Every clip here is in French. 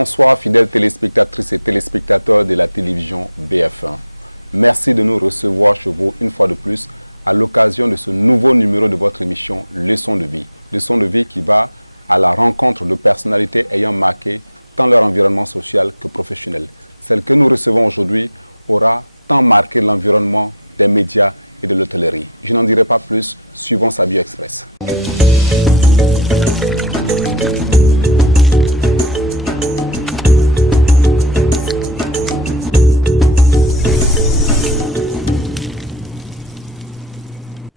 bonsoir fidèles téléspectatrices et téléspectateurs de la télévision BF1. Merci de nous recevoir chez vous une fois de plus à l'occasion de ce nouveau numéro de votre émission Leçon de vie. Leçon de vie qui va à la rencontre de personnalités ayant marqué tant leur environnement social que professionnel. Celle que nous recevons aujourd'hui aura tant marqué l'environnement des médias et de l'hôtellerie. Je n'en dirai pas plus, suivons sa bio express.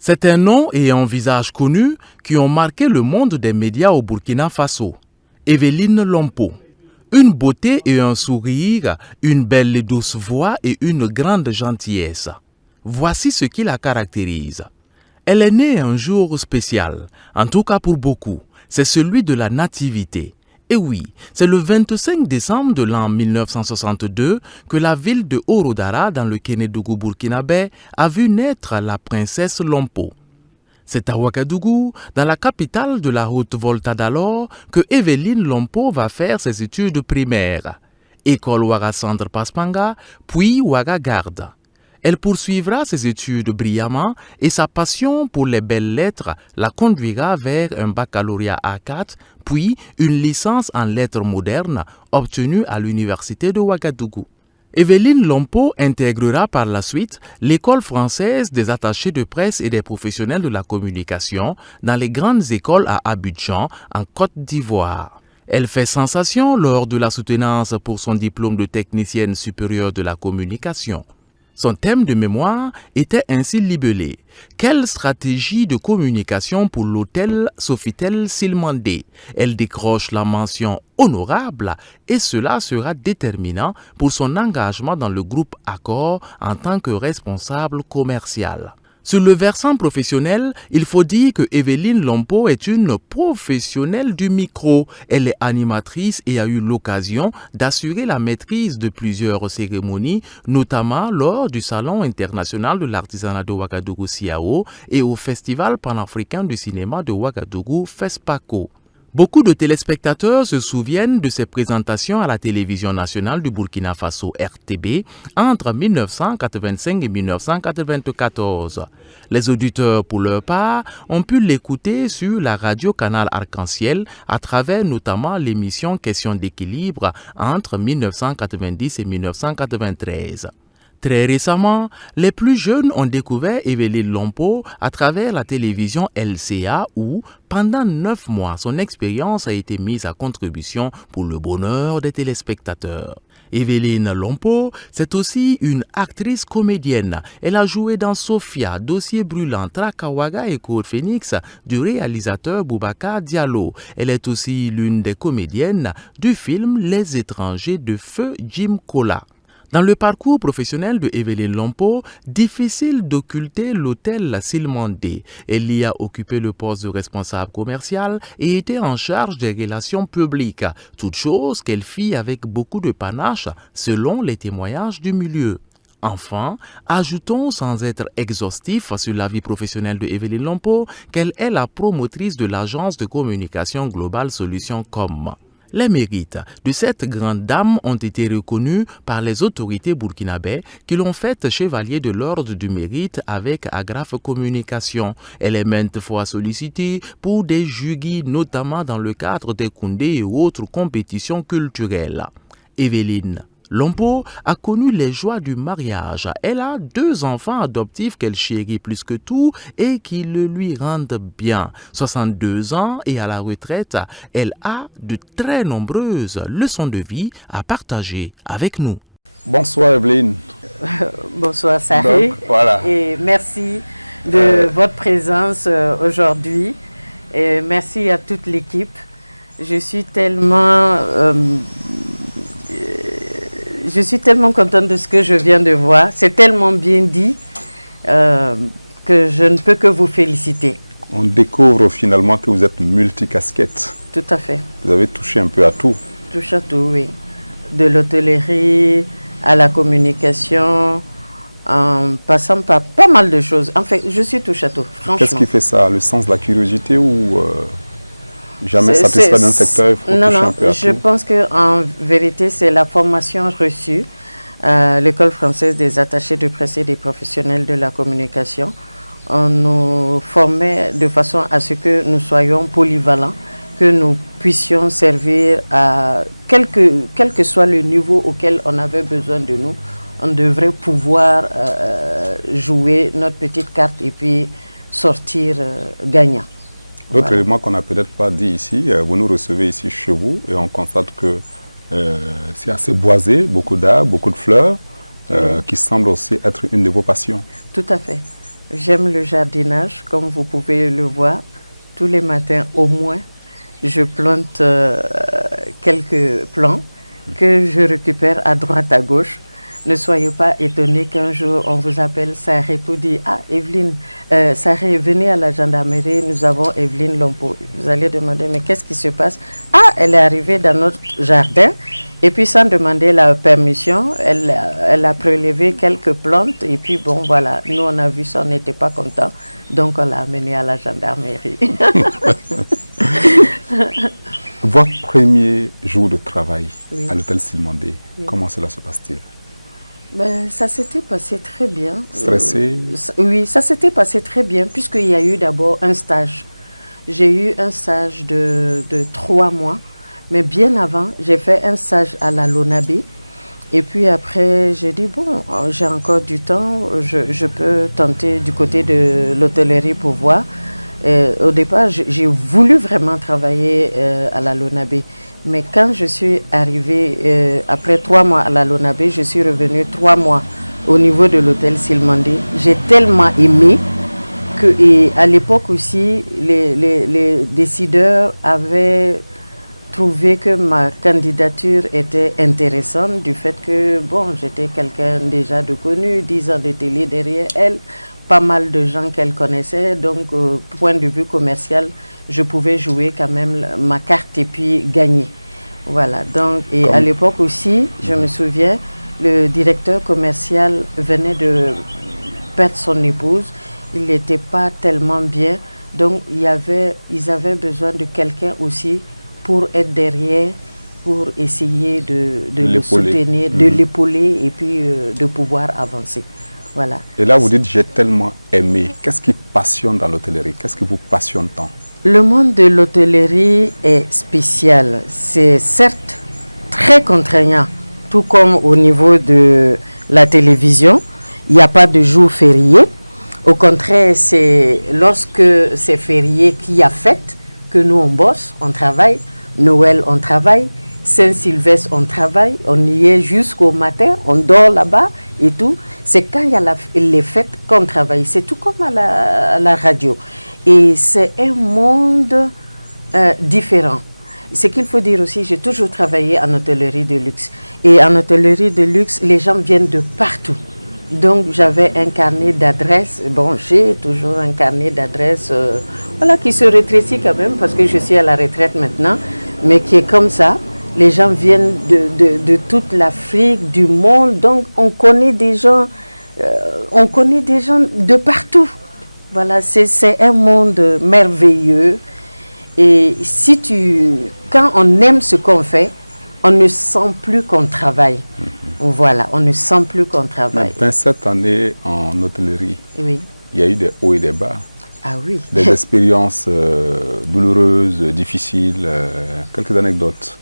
C'est un nom et un visage connu qui ont marqué le monde des médias au Burkina Faso. Evelyne Lompo. Une beauté et un sourire, une belle et douce voix et une grande gentillesse. Voici ce qui la caractérise. Elle est née un jour spécial, en tout cas pour beaucoup, c'est celui de la nativité. Et oui, c'est le 25 décembre de l'an 1962 que la ville de Orodara, dans le Kénédougou burkinabé, a vu naître la princesse Lompo. C'est à Ouagadougou, dans la capitale de la Haute-Volta d'alors, que Evelyne Lompo va faire ses études primaires. École Ouaga Centre Paspanga, puis Ouaga Garde. Elle poursuivra ses études brillamment et sa passion pour les belles lettres la conduira vers un baccalauréat A4, puis une licence en lettres modernes obtenue à l'université de Ouagadougou. Evelyne Lompo intégrera par la suite l'école française des attachés de presse et des professionnels de la communication dans les grandes écoles à Abidjan, en Côte d'Ivoire. Elle fait sensation lors de la soutenance pour son diplôme de technicienne supérieure de la communication. Son thème de mémoire était ainsi libellé « Quelle stratégie de communication pour l'hôtel Sofitel Silmandé ?» Elle décroche la mention honorable et cela sera déterminant pour son engagement dans le groupe Accor en tant que responsable commercial. Sur le versant professionnel, il faut dire que Evelyne Lompo est une professionnelle du micro. Elle est animatrice et a eu l'occasion d'assurer la maîtrise de plusieurs cérémonies, notamment lors du Salon international de l'artisanat de Ouagadougou CIAO et au Festival panafricain du cinéma de Ouagadougou FESPACO. Beaucoup de téléspectateurs se souviennent de ses présentations à la télévision nationale du Burkina Faso RTB entre 1985 et 1994. Les auditeurs, pour leur part, ont pu l'écouter sur la radio Canal Arc-en-Ciel à travers notamment l'émission Question d'équilibre entre 1990 et 1993. Très récemment, les plus jeunes ont découvert Evelyne Lompo à travers la télévision LCA où, pendant 9 mois, son expérience a été mise à contribution pour le bonheur des téléspectateurs. Evelyne Lompo, c'est aussi une actrice comédienne. Elle a joué dans Sophia, Dossier brûlant, Trakawaga et Code Phoenix du réalisateur Boubacar Diallo. Elle est aussi l'une des comédiennes du film Les étrangers de feu Jim Kola. Dans le parcours professionnel de Evelyne Lompo, difficile d'occulter l'hôtel Silmandé. Elle y a occupé le poste de responsable commercial et était en charge des relations publiques, toute chose qu'elle fit avec beaucoup de panache selon les témoignages du milieu. Enfin, ajoutons sans être exhaustif sur la vie professionnelle de Evelyne Lompo qu'elle est la promotrice de l'agence de communication globale Solutions Com. Les mérites de cette grande dame ont été reconnus par les autorités burkinabées qui l'ont faite chevalier de l'ordre du mérite avec Agrafe Communication. Elle est maintes fois sollicitée pour des jugis, notamment dans le cadre des Koundé et autres compétitions culturelles. Evelyne Lompo a connu les joies du mariage. Elle a 2 enfants adoptifs qu'elle chérit plus que tout et qui le lui rendent bien. 62 ans et à la retraite, elle a de très nombreuses leçons de vie à partager avec nous. Bonsoir Evelyne. Bonsoir Saré. Donc, voilà. Et merci de votre présence aujourd'hui. Et merci à toute l'équipe. Je suis tellement contente de ce que je viens de voir. C'est tellement bien dit que je ne peux que vous féliciter. On découvre finalement que vous êtes multicasquette. Tout à fait. Vous avez touché un peu à tout. Touche à tout, oui. De l'hôtellerie à la communication, en passant par pas mal de choses. En fait, je suis touche à tout, franchement. Qu'est-ce qui fait ça? Le sens de la curiosité ou Jamais satisfait d'un secteur, il faut toucher un peu à tout. Je pense qu'en vérité, c'est la formation reçue à l'École française des attachés de presse et des professionnels de la communication. On nous formait de façon à ce que nous soyons polyvalents, que nous puissions servir à quel que soit le niveau auquel on avait besoin de nous. On devrait pouvoir jouer notre petite carte et puis sortir gagnant. D'autres éléments qu'on n'a peut-être pas dit ici, vous nous recevez ici chez vous et on constate que c'est assez boisé, beaucoup d'arbres, beaucoup de fleurs, qui semblent aussi être une de vos passions. Tout à fait. J'aime le jardinage, comme vous pouvez le voir. Tous les matins, au moins, je plante quelques plants que je récupère à droite, à gauche. Ne soyez pas étonnés qu'un jour, on vous appelle Saré pour dire « Ah, Evelyne, Saré, venez à la gendarmerie, nous avons Evelyne Lompo. » Vous allez demander « Mais qu'est-ce qui se passe ?»« Ah, elle est arrivée dans notre jardin et puis sans demander la permission, elle a prélevé quelques plantes et puis bon, voilà, nous on a vu ça, on n'était pas contents, donc on l'a amenée à la gendarmerie. » Votre premier jour de travail à l'hôtel Silmandé, comment cela se passe-t-il? Ben, ça s'était passé très bien. Stressé? Oui, ça s'était passé très bien puisqu'il y a eu d'abord un stage. J'ai eu un stage de 3 mois, mais bien avant, j'ai fait un stage à la Lonabé. Et puis après, j'ai dit, bon, j'ai encore du temps, je peux tenter du côté de l'hôtellerie pour voir. Au départ, j'ai voulu vraiment travailler à la Lonabé. Mais quand je suis arrivée, après 3 mois à la Lonabé, je suis revenue 3 mois au niveau de l'hôtel Silmandé. J'ai tellement aimé que, et à l'époque aussi, les décideurs avaient trouvé que ma candidature était intéressante du fait que, bon, j'étais quelqu'un déjà de connu, 10 ans de télé derrière elle, pas mal de gens qu'elle connaissait, donc point de vue commercial, je pouvais jouer quand même ma carte et puis gagner. Voilà, donc, et à l'époque aussi, je me souviens, le directeur commercial venait de perdre son épouse, il n'était pas tellement bien, donc ils avaient besoin de quelqu'un aussi pour être derrière, pour essayer de le soutenir, de l'épauler et puis de pouvoir avancer. Voilà. Et là, vous dites, j'ai tellement aimé. Qu'est-ce qui passionne dans l'hôtellerie? Qu'est-ce qui vous passionne tant? Le monde de l'hôtellerie est spécial. C'est certes très contraignant, tout comme au niveau de la télévision. Il n'y a pas de jour férié. Au contraire, c'est lorsque c'est férié qu'il y a fête que nous, on bosse, on travaille. Noël, on travaille. Saint-Sylvestre, on travaille. On y est jusqu'au matin. On dort là-bas et tout. C'est quand il y a les fêtes qu'on travaille. C'est tout comme à la radio. Et c'est un monde différent. Ce qu'il faut dire aussi, j'ai toujours travaillé en hôtellerie de luxe. Et en hôtellerie de luxe, les gens viennent de partout. Donc j'avais un carnet d'adresses. Bon, j'ai toujours un carnet d'adresses voilà, qui se rétrécit quand même parce que je suis à la retraite maintenant, mais qui est comme ça. Les gens viennent de toute l'Afrique, du monde, donc on connaît des gens de partout. Voilà, c'est un monde merveilleux. Et quand on aime ce qu'on fait, on ne sent plus qu'on travaille. Voilà, on ne sent plus qu'on travaille. 27 années en hôtellerie, oui. Il y a eu des hauts et des bas. Ah oui. Des expériences douloureuses, difficiles, quelques anecdotes.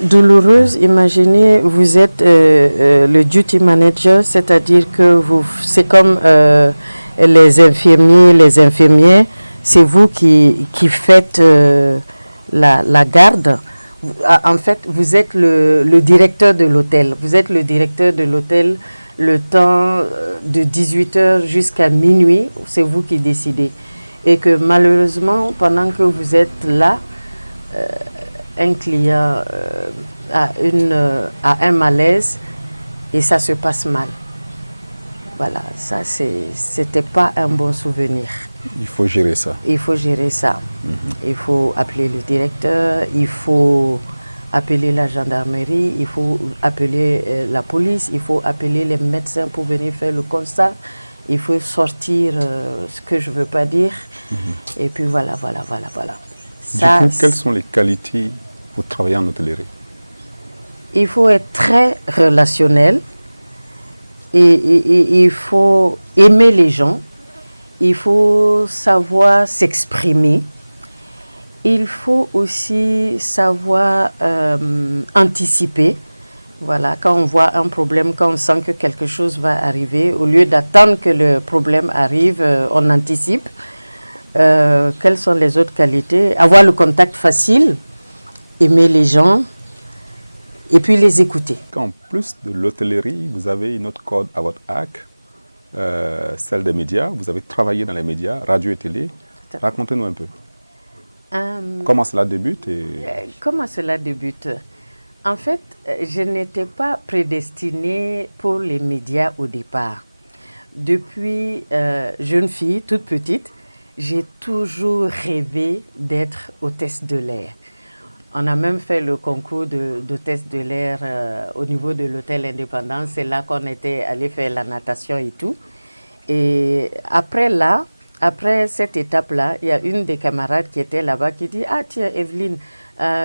Douloureuse, imaginez, vous êtes le duty manager, c'est-à-dire que c'est comme les infirmiers, les infirmières, c'est vous qui faites la garde. En fait, vous êtes le directeur de l'hôtel. Vous êtes le directeur de l'hôtel le temps de 18h jusqu'à minuit, c'est vous qui décidez. Et que malheureusement, pendant que vous êtes là, un client a un malaise et ça se passe mal. Voilà, ça c'était pas un bon souvenir. Il faut gérer ça. Il faut gérer ça. Il faut appeler le directeur, il faut appeler la gendarmerie, il faut appeler la police, il faut appeler les médecins pour venir faire le constat. Il faut sortir ce que je ne veux pas dire. Et puis voilà. Ça, du coup, quelles sont les qualités pour travailler en hôtellerie? Il faut être très relationnel et il faut aimer les gens. Il faut savoir s'exprimer. Il faut aussi savoir anticiper. Voilà, quand on voit un problème, quand on sent que quelque chose va arriver, au lieu d'attendre que le problème arrive, on anticipe. Quelles sont les autres qualités? Avoir le contact facile, aimer les gens et puis les écouter. En plus de l'hôtellerie, vous avez une autre corde à votre arc, celle des médias. Vous avez travaillé dans les médias, radio et télé. Racontez-nous un peu. Comment cela débute Comment cela débute? En fait, je n'étais pas prédestinée pour les médias au départ. Depuis jeune fille, toute petite, j'ai toujours rêvé d'être hôtesse de l'air. On a même fait le concours d'hôtesse de l'air au niveau de l'hôtel Indépendance. C'est là qu'on était allé faire la natation et tout. Et après cette étape-là, il y a une des camarades qui était là-bas qui dit « Ah tiens, Evelyne,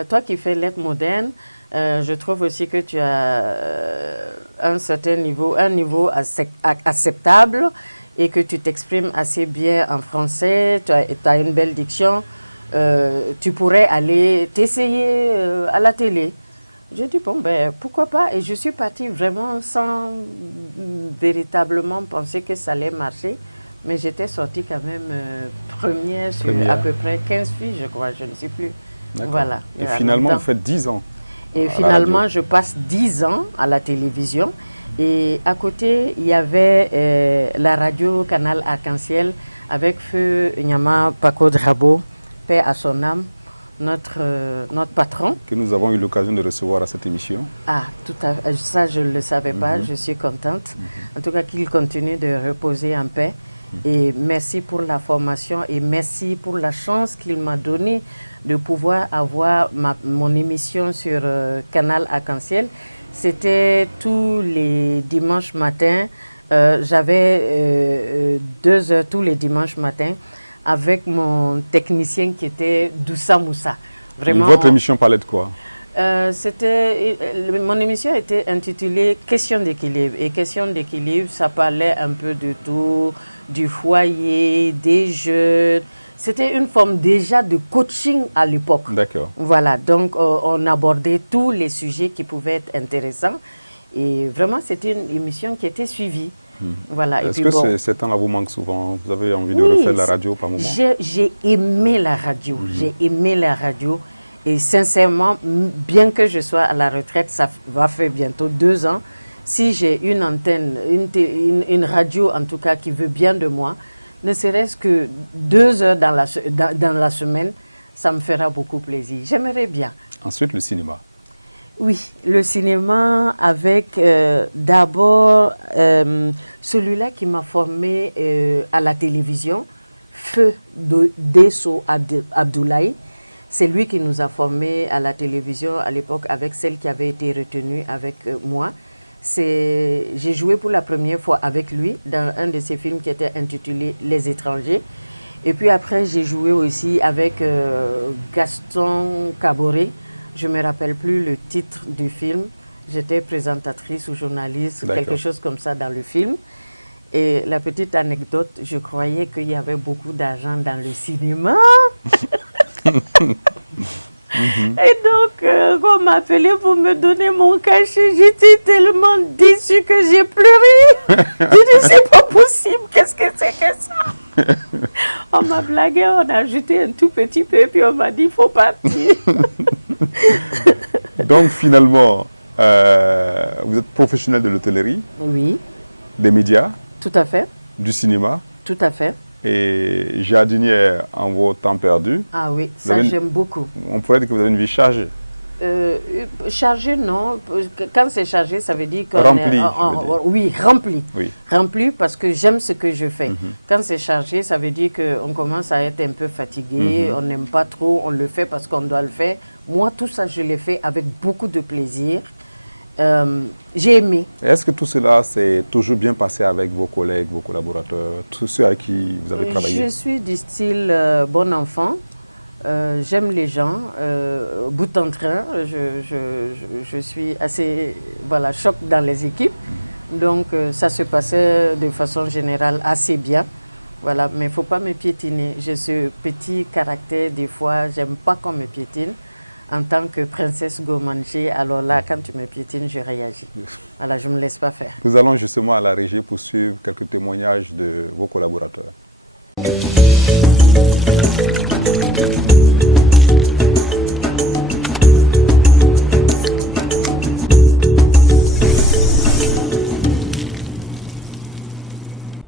toi qui fais lettres modernes, je trouve aussi que tu as un certain niveau, un niveau acceptable et que tu t'exprimes assez bien en français, tu as une belle diction, tu pourrais aller t'essayer à la télé. » Je dis bon, ben pourquoi pas. Et je suis partie vraiment sans véritablement penser que ça allait marcher. Mais j'étais sortie quand même première sur à peu près 15 filles, je crois, je ne sais plus. Voilà. Et finalement, vous faites 10 ans. Et finalement, je passe 10 ans à la télévision. Et à côté, il y avait la radio Canal Arc-en-Ciel avec Feu Nyama Paco Drabo, paix à son âme, notre patron. Que nous avons eu l'occasion de recevoir à cette émission. Ah, tout à fait. Ça, je ne le savais pas. Je suis contente. En tout cas, qu'il continue de reposer en paix. Et merci pour la formation et merci pour la chance qu'il m'a donnée de pouvoir avoir mon émission sur Canal Arc-en-Ciel. C'était tous les dimanches matins. J'avais 2 heures tous les dimanches matins avec mon technicien qui était Doussa Moussa. Vraiment, votre émission parlait de quoi? Mon émission était intitulée Question d'équilibre. Et Question d'équilibre, ça parlait un peu de tout, du foyer, des jeunes. C'était une forme déjà de coaching à l'époque. D'accord. Voilà, donc on abordait tous les sujets qui pouvaient être intéressants. Et vraiment, c'était une émission qui était suivie. Voilà. Est-ce que ces temps-là vous manque souvent? Vous avez envie de refaire la radio par moment? J'ai aimé la radio. J'ai aimé la radio. Et sincèrement, bien que je sois à la retraite, ça va faire bientôt 2 ans, si j'ai une antenne, une radio en tout cas qui veut bien de moi, ne serait-ce que 2 heures dans la semaine, ça me fera beaucoup plaisir. J'aimerais bien. Ensuite, le cinéma. Oui, le cinéma avec d'abord celui-là qui m'a formé à la télévision, Feu Desso Abdoulaye. C'est lui qui nous a formés à la télévision à l'époque avec celle qui avait été retenue avec moi. J'ai joué pour la première fois avec lui dans un de ses films qui était intitulé Les Étrangers. Et puis après, j'ai joué aussi avec Gaston Caboret. Je ne me rappelle plus le titre du film. J'étais présentatrice ou journaliste, quelque chose comme ça dans le film. Et la petite anecdote, je croyais qu'il y avait beaucoup d'argent dans le cinéma. Et donc, on m'a appelé pour me donner mon cachet. J'étais tellement déçue que j'ai pleuré. J'ai dit, c'est pas possible, qu'est-ce que c'est que ça? On m'a blagué, on a ajouté un tout petit peu, puis on m'a dit, il faut partir. Donc, finalement, vous êtes professionnel de l'hôtellerie? Oui. Des médias? Tout à fait. Du cinéma? Tout à fait. Et jardinière en vos temps perdus? Ah oui, ça j'aime beaucoup. On pourrait dire que vous avez une vie chargée? Chargé, non. Quand c'est chargé, ça veut dire qu'on rempli, oui, rempli. Oui. Rempli parce que j'aime ce que je fais. Quand c'est chargé, ça veut dire qu'on commence à être un peu fatigué, on n'aime pas trop, on le fait parce qu'on doit le faire. Moi, tout ça, je l'ai fait avec beaucoup de plaisir. J'ai aimé. Est-ce que tout cela s'est toujours bien passé avec vos collègues, vos collaborateurs, tous ceux avec qui vous avez travaillé? Je suis du style bon enfant. J'aime les gens, bout en train, je suis assez, voilà, choc dans les équipes. Donc ça se passait de façon générale assez bien. Voilà, mais il ne faut pas me piétiner. J'ai ce petit caractère, des fois, j'aime pas qu'on me piétine. En tant que princesse Gomanché, alors là, quand tu me piétines, je réagis. Voilà, je ne me laisse pas faire. Nous allons justement à la régie pour suivre quelques témoignages de vos collaborateurs.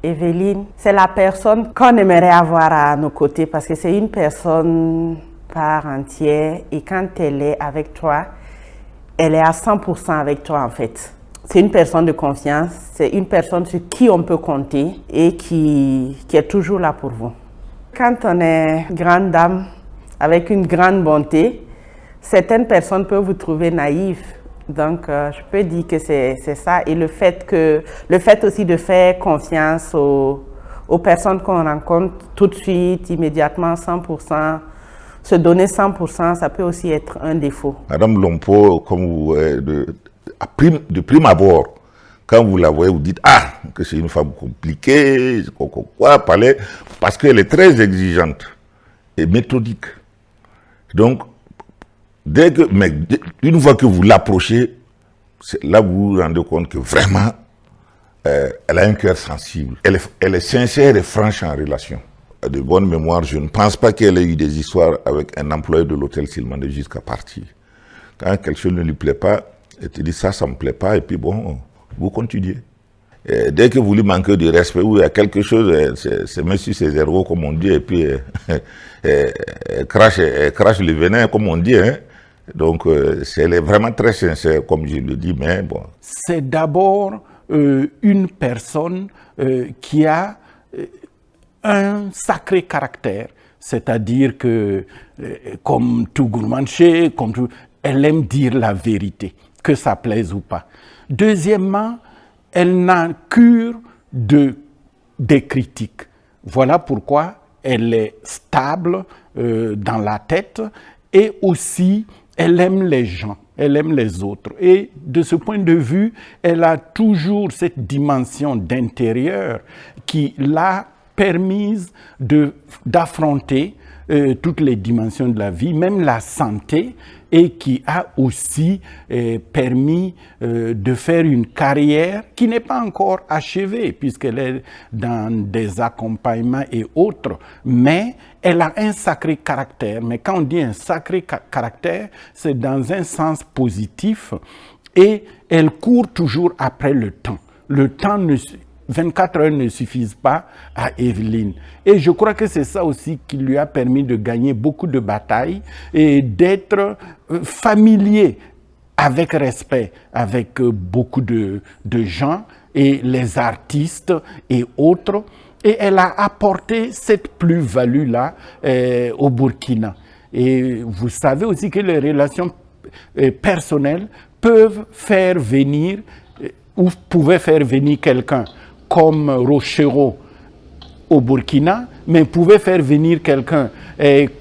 Evelyne, c'est la personne qu'on aimerait avoir à nos côtés parce que c'est une personne part entière et quand elle est avec toi, elle est à 100% avec toi en fait. C'est une personne de confiance, c'est une personne sur qui on peut compter et qui est toujours là pour vous. Quand on est grande dame avec une grande bonté, certaines personnes peuvent vous trouver naïve. Donc, je peux dire que c'est ça. Et le fait aussi de faire confiance aux personnes qu'on rencontre tout de suite, immédiatement, 100%, se donner 100%, ça peut aussi être un défaut. Madame Lompo, comme vous, de prime abord, quand vous la voyez, vous dites « Ah, que c'est une femme compliquée, quoi, parce qu'elle est très exigeante et méthodique. » Donc, mais une fois que vous l'approchez, là vous vous rendez compte que vraiment, elle a un cœur sensible. Elle est sincère et franche en relation. De bonne mémoire, je ne pense pas qu'elle ait eu des histoires avec un employé de l'hôtel Silmandé jusqu'à partir. Quand quelque chose ne lui plaît pas, elle te dit ça ne me plaît pas, et puis bon, vous continuez. Et dès que vous lui manquez de respect, ou il y a quelque chose, c'est même si c'est zéro, comme on dit, et puis elle crache le venin, comme on dit, hein. Donc, elle est vraiment très sincère, comme je le dis, mais bon. C'est d'abord une personne qui a un sacré caractère, c'est-à-dire que, comme tout gourmanché, elle aime dire la vérité, que ça plaise ou pas. Deuxièmement, elle n'a cure des critiques. Voilà pourquoi elle est stable dans la tête et aussi elle aime les gens, elle aime les autres. Et de ce point de vue, elle a toujours cette dimension d'intérieur qui l'a permise d'affronter toutes les dimensions de la vie, même la santé, et qui a aussi permis de faire une carrière qui n'est pas encore achevée, puisqu'elle est dans des accompagnements et autres, mais elle a un sacré caractère. Mais quand on dit un sacré caractère, c'est dans un sens positif, et elle court toujours après le temps. Le temps 24 heures ne suffisent pas à Evelyne. Et je crois que c'est ça aussi qui lui a permis de gagner beaucoup de batailles et d'être familier avec respect avec beaucoup de gens et les artistes et autres. Et elle a apporté cette plus-value-là au Burkina. Et vous savez aussi que les relations personnelles peuvent faire venir ou pouvaient faire venir quelqu'un comme Rochero au Burkina, mais pouvait faire venir quelqu'un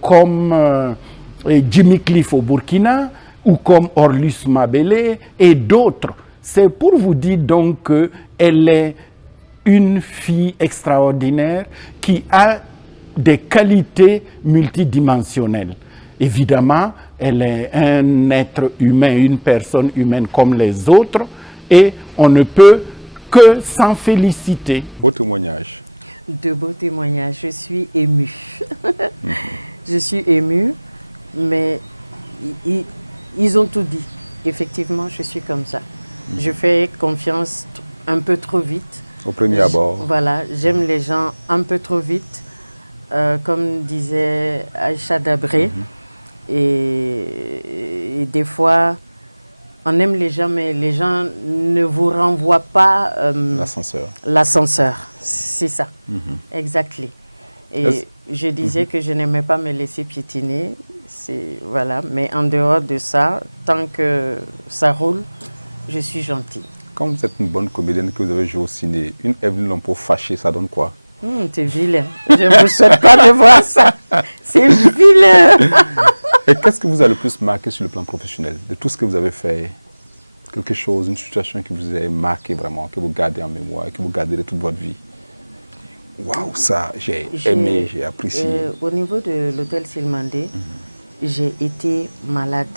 comme Jimmy Cliff au Burkina, ou comme Orlus Mabele et d'autres. C'est pour vous dire donc qu'elle est une fille extraordinaire qui a des qualités multidimensionnelles. Évidemment, elle est un être humain, une personne humaine comme les autres, et on ne peut que s'en féliciter. Beau témoignage. De beaux témoignages. Je suis émue. Je suis émue, mais ils ont tout dit. Effectivement, je suis comme ça. Je fais confiance un peu trop vite. Au premier abord. Voilà, j'aime les gens un peu trop vite, comme disait Aïcha Dabré. Et des fois, on aime les gens, mais les gens ne vous renvoient pas l'ascenseur. L'ascenseur, c'est ça, exactement. Et je disais que je n'aimais pas me laisser piétiner, voilà. Mais en dehors de ça, tant que ça roule, je suis gentille. Quand vous êtes une bonne comédienne que vous avez joué au ciné, une Evelyne Lompo fâchée, ça donne quoi? C'est vilain. Je ne vous souhaite pas de voir ça. C'est vilain. Et qu'est-ce que vous a le plus marqué sur le plan professionnel? De tout ce que vous avez fait, quelque chose, une situation qui vous a marqué vraiment, que vous gardez en mémoire, que vous gardez de toute votre vie? Waouh, ça, j'ai aimé, j'ai apprécié. Au niveau de l'hôtel Silmandé, j'ai été malade.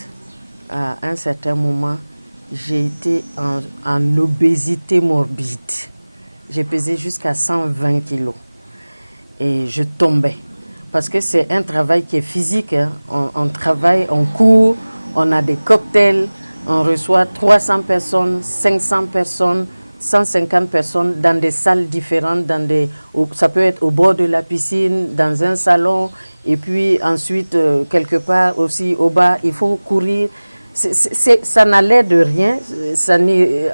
À un certain moment, j'ai été en obésité morbide. J'ai pesé jusqu'à 120 kilos. Et je tombais. Parce que c'est un travail qui est physique. Hein. On travaille, on court, on a des cocktails, on reçoit 300 personnes, 500 personnes, 150 personnes dans des salles différentes. Ça peut être au bord de la piscine, dans un salon, et puis ensuite, quelque part aussi au bas, il faut courir. Ça n'allait de rien.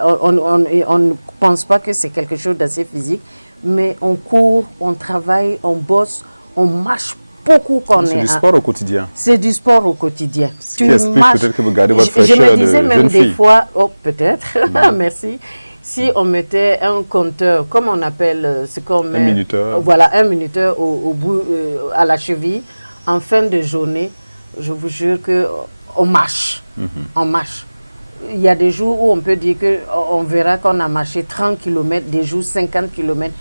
On ne pense pas que c'est quelque chose d'assez physique, mais on court, on travaille, on bosse, on marche beaucoup. C'est du sport au quotidien. C'est du sport au quotidien. Ce qui explique peut-être que vous gardez votre fraîcheur je me disais de même jeune des fille. fois, peut-être, merci, si on mettait un compteur, comme on appelle ce qu'on met, un minuteur. Voilà, un minuteur au bout, à la cheville, en fin de journée, je vous jure qu'on marche. On marche. Il y a des jours où on peut dire qu'on verra qu'on a marché 30 km, des jours 50 km.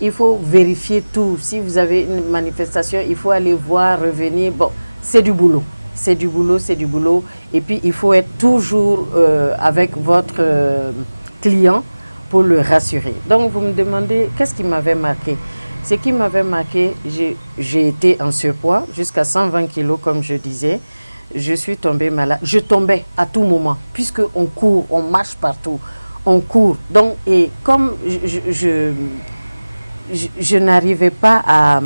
Il faut vérifier tout. Si vous avez une manifestation, il faut aller voir, revenir. Bon, c'est du boulot. C'est du boulot, c'est du boulot. Et puis, il faut être toujours avec votre client pour le rassurer. Donc, vous me demandez, qu'est-ce qui m'avait marqué? Ce qui m'avait marqué, j'ai été en surpoids, jusqu'à 120 kilos, comme je disais. Je suis tombée malade. Je tombais à tout moment, puisqu'on court, on marche partout, on court. Donc, et comme je n'arrivais pas à...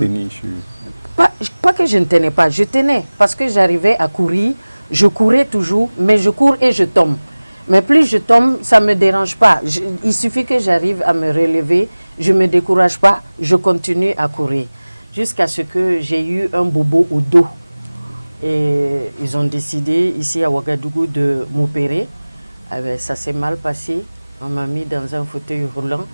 Pas que je ne tenais pas, je tenais, parce que j'arrivais à courir, je courais toujours, mais je cours et je tombe. Mais plus je tombe, ça ne me dérange pas. Il suffit que j'arrive à me relever, je ne me décourage pas, je continue à courir. Jusqu'à ce que j'ai eu un bobo au dos. Et ils ont décidé ici à Ouagadougou de m'opérer. Ça s'est mal passé. On m'a mis dans un fauteuil roulant.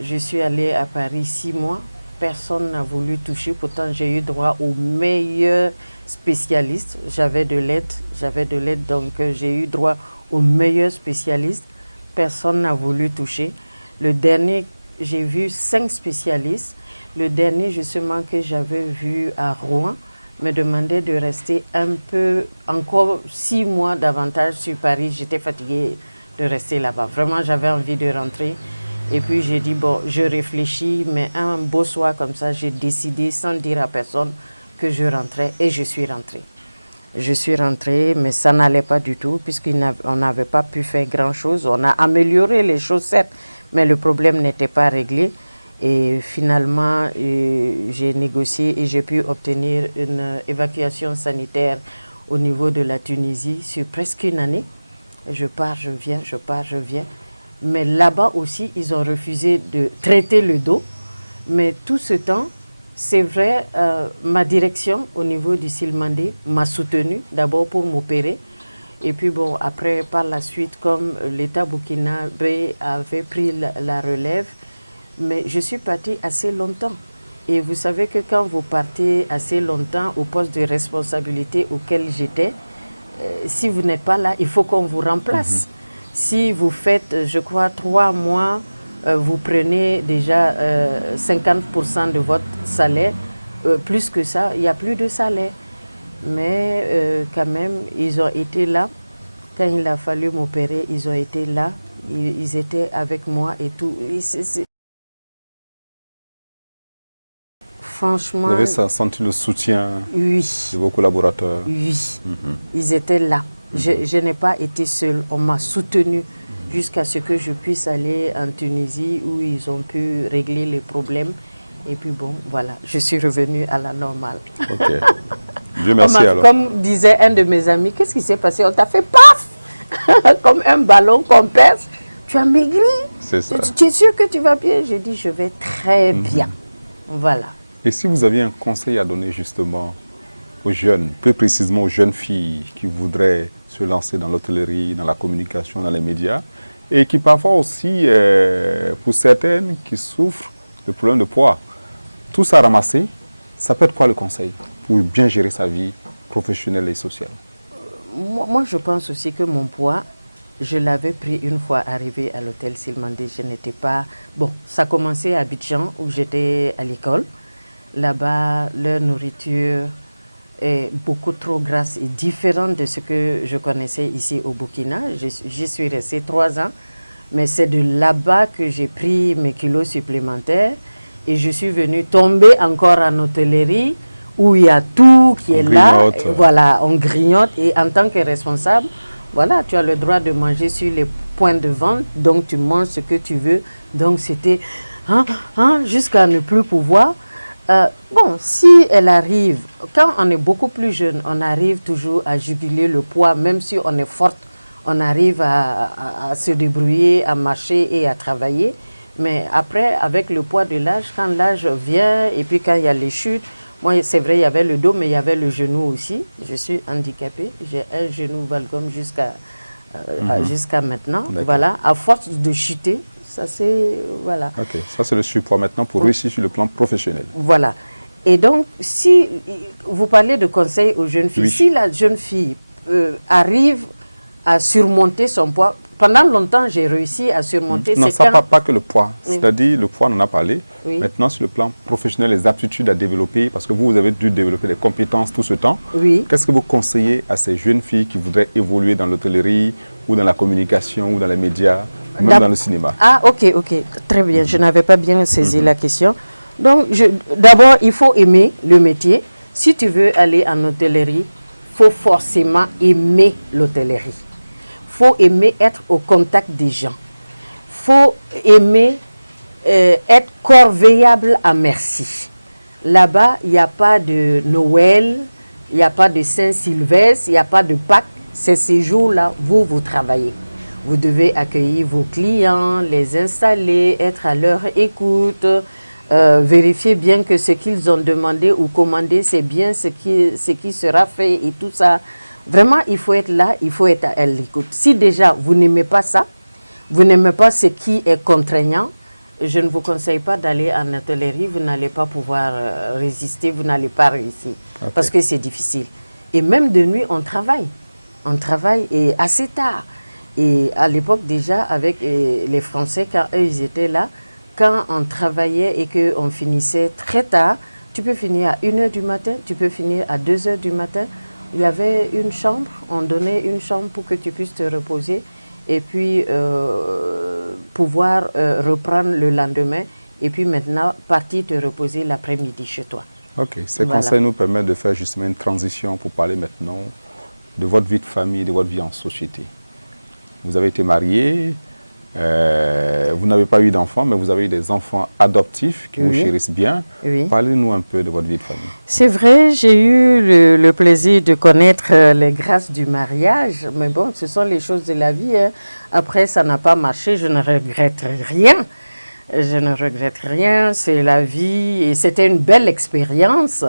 Je suis allée à Paris 6 mois. Personne n'a voulu toucher. Pourtant, j'ai eu droit aux meilleurs spécialistes. J'avais de l'aide, donc j'ai eu droit aux meilleurs spécialistes. Personne n'a voulu toucher. Le dernier, j'ai vu 5 spécialistes. Le dernier, justement, que j'avais vu à Rouen, me demandait de rester un peu, encore 6 mois davantage sur Paris. J'étais fatiguée de rester là-bas. Vraiment, j'avais envie de rentrer. Et puis, j'ai dit, bon, je réfléchis, mais un beau soir comme ça, j'ai décidé, sans dire à personne, que je rentrais. Et je suis rentrée. Je suis rentrée, mais ça n'allait pas du tout, puisqu'on n'avait pas pu faire grand-chose. On a amélioré les choses, certes, mais le problème n'était pas réglé. Et finalement, j'ai négocié et j'ai pu obtenir une évacuation sanitaire au niveau de la Tunisie sur presque une année. Je pars, je viens, je pars, je viens. Mais là-bas aussi, ils ont refusé de traiter le dos. Mais tout ce temps, c'est vrai, ma direction au niveau du Silmandé m'a soutenue, d'abord pour m'opérer. Et puis bon, après, par la suite, comme l'État burkinabé avait pris la relève, mais je suis partie assez longtemps. Et vous savez que quand vous partez assez longtemps au poste de responsabilité auquel j'étais, si vous n'êtes pas là, il faut qu'on vous remplace. Si vous faites, je crois, 3 mois, vous prenez déjà 50% de votre salaire. Plus que ça, il n'y a plus de salaire. Mais quand même, ils ont été là. Quand il a fallu m'opérer, ils ont été là. Ils étaient avec moi et tout. Franchement, vous avez senti le soutien de vos collaborateurs? Oui, ils étaient là. Je n'ai pas été seule. On m'a soutenue jusqu'à ce que je puisse aller en Tunisie où ils ont pu régler les problèmes. Et puis bon, voilà, je suis revenue à la normale. Ok. Dieu merci alors. Comme disait un de mes amis, qu'est-ce qui s'est passé? On t'a fait paf comme un ballon qu'on perce. Tu as maigri. C'est ça. Tu es sûr que tu vas bien? J'ai dit, je vais très bien. Voilà. Et si vous aviez un conseil à donner justement aux jeunes, plus précisément aux jeunes filles qui voudraient se lancer dans l'hôtellerie, dans la communication, dans les médias, et qui parfois aussi, pour certaines, qui souffrent de problèmes de poids. Tout ça ramassé, ça peut être quoi le conseil pour bien gérer sa vie professionnelle et sociale? Moi, je pense aussi que mon poids, je l'avais pris une fois arrivé à l'hôtel Silmandé. Je n'étais pas... Bon, ça commençait à Abidjan, où j'étais à l'école. Là-bas, leur nourriture est beaucoup trop grasse et différente de ce que je connaissais ici au Burkina. J'y suis restée 3 ans, mais c'est de là-bas que j'ai pris mes kilos supplémentaires et je suis venue tomber encore en hôtellerie où il y a tout qui est là. Voilà, on grignote et en tant que responsable, voilà, tu as le droit de manger sur les points de vente, donc tu manges ce que tu veux. Donc c'était jusqu'à ne plus pouvoir. Bon, si elle arrive, quand on est beaucoup plus jeune, on arrive toujours à juguler le poids, même si on est forte, on arrive à se débrouiller, à marcher et à travailler. Mais après, avec le poids de l'âge, quand l'âge vient et puis quand il y a les chutes, moi c'est vrai, il y avait le dos, mais il y avait le genou aussi. Je suis handicapée, j'ai un genou valgum jusqu'à maintenant. Voilà, à force de chuter. Ça, c'est... Voilà. Ok, ça, c'est le support maintenant pour réussir sur le plan professionnel. Voilà. Et donc, si vous parlez de conseils aux jeunes filles, si la jeune fille arrive à surmonter son poids, pendant longtemps, j'ai réussi à surmonter... Non, ça pas que le poids. C'est-à-dire, le poids, on en a parlé. Maintenant, sur le plan professionnel, les aptitudes à développer, parce que vous avez dû développer des compétences tout ce temps. Qu'est-ce que vous conseillez à ces jeunes filles qui voudraient évoluer dans l'hôtellerie ou dans la communication ou dans les médias, même dans le cinéma? Ah, ok, très bien. Je n'avais pas bien saisi la question. Donc, d'abord, il faut aimer le métier. Si tu veux aller en hôtellerie, il faut forcément aimer l'hôtellerie. Il faut aimer être au contact des gens. Il faut aimer être corvéable à merci. Là-bas, il n'y a pas de Noël, il n'y a pas de Saint-Sylvestre, il n'y a pas de Pâques. C'est ces jours-là, vous travaillez. Vous devez accueillir vos clients, les installer, être à leur écoute, vérifier bien que ce qu'ils ont demandé ou commandé, c'est bien ce qui sera fait et tout ça. Vraiment, il faut être là, il faut être à l'écoute. Si déjà vous n'aimez pas ça, vous n'aimez pas ce qui est contraignant, je ne vous conseille pas d'aller en hôtellerie, vous n'allez pas pouvoir résister, vous n'allez pas réussir, parce que c'est difficile. Et même de nuit, on travaille et assez tard. Et à l'époque déjà, avec les Français, quand eux, ils étaient là, quand on travaillait et qu'on finissait très tard, tu peux finir à 1h du matin, tu peux finir à 2h du matin. Il y avait une chambre, on donnait une chambre pour que tu puisses te reposer et puis pouvoir reprendre le lendemain et puis maintenant partir te reposer l'après-midi chez toi. Ok, ces conseils nous permettent de faire justement une transition pour parler maintenant de votre vie de famille, de votre vie en société. Vous avez été marié, vous n'avez pas eu d'enfants, mais vous avez eu des enfants adoptifs qui vous chérissent bien. Parlez-nous un peu de votre vie de famille. C'est vrai, j'ai eu le plaisir de connaître les grâces du mariage, mais bon, ce sont les choses de la vie. Hein. Après, ça n'a pas marché, je ne regrette rien. Je ne regrette rien, c'est la vie et c'était une belle expérience.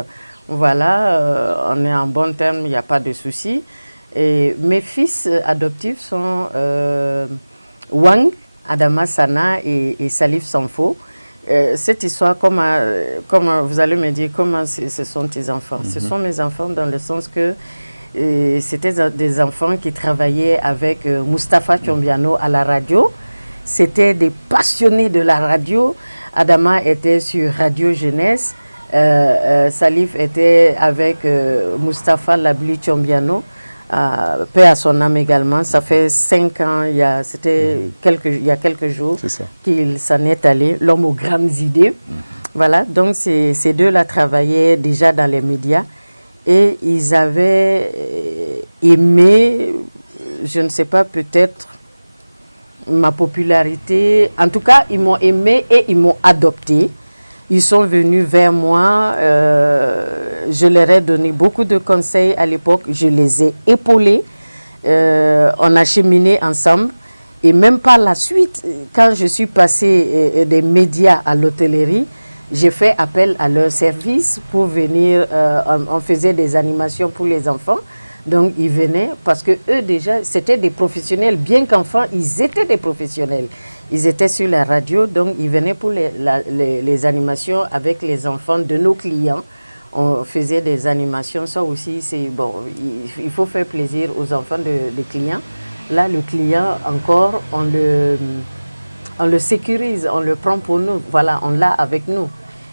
Voilà, on est en bon terme, il n'y a pas de souci. Et mes fils adoptifs sont Wang, Adama Sana et Salif Sanfo. Cette histoire, comment vous allez me dire, comment ce sont tes enfants? Ce sont mes enfants dans le sens que c'était des enfants qui travaillaient avec Mustapha Chombiano à la radio. C'était des passionnés de la radio. Adama était sur Radio Jeunesse. Salif était avec Mustapha Labli Chombiano. Paix à son âme également. Ça fait 5 ans, il y a quelques jours qu'il s'en est allé, l'homme aux grandes idées. Voilà, donc ces deux-là travaillaient déjà dans les médias et ils avaient aimé, je ne sais pas, peut-être ma popularité. En tout cas, ils m'ont aimé et ils m'ont adopté. Ils sont venus vers moi, je leur ai donné beaucoup de conseils à l'époque, je les ai épaulés, on a cheminé ensemble et même par la suite, quand je suis passée des médias à l'hôtellerie, j'ai fait appel à leur service pour venir, on faisait des animations pour les enfants, Donc, ils venaient parce que eux déjà, c'était des professionnels. Bien qu'enfants, ils étaient des professionnels. Ils étaient sur la radio, donc ils venaient pour les animations avec les enfants de nos clients. On faisait des animations. Ça aussi, c'est bon. Il faut faire plaisir aux enfants des clients. Là, le client, encore, on le sécurise, on le prend pour nous. Voilà, on l'a avec nous.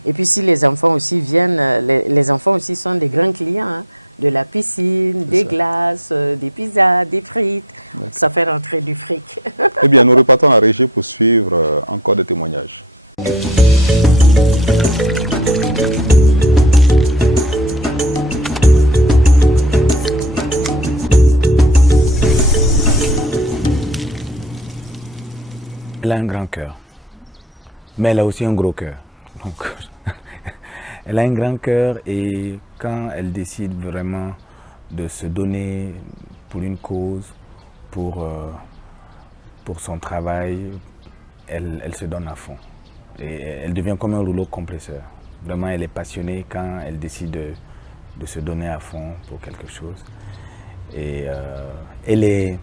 Et puis, si les enfants aussi viennent, les enfants aussi sont des grands clients, hein, de la piscine, des glaces, des pizzas, des frites. Ça fait rentrer du fric. Eh bien, nous repartons à la régie pour suivre encore des témoignages. Elle a un grand cœur, mais elle a aussi un gros cœur. Donc, elle a un grand cœur et quand elle décide vraiment de se donner pour une cause, pour son travail, elle se donne à fond. Et elle devient comme un rouleau compresseur. Vraiment, elle est passionnée quand elle décide de se donner à fond pour quelque chose. Et elle est...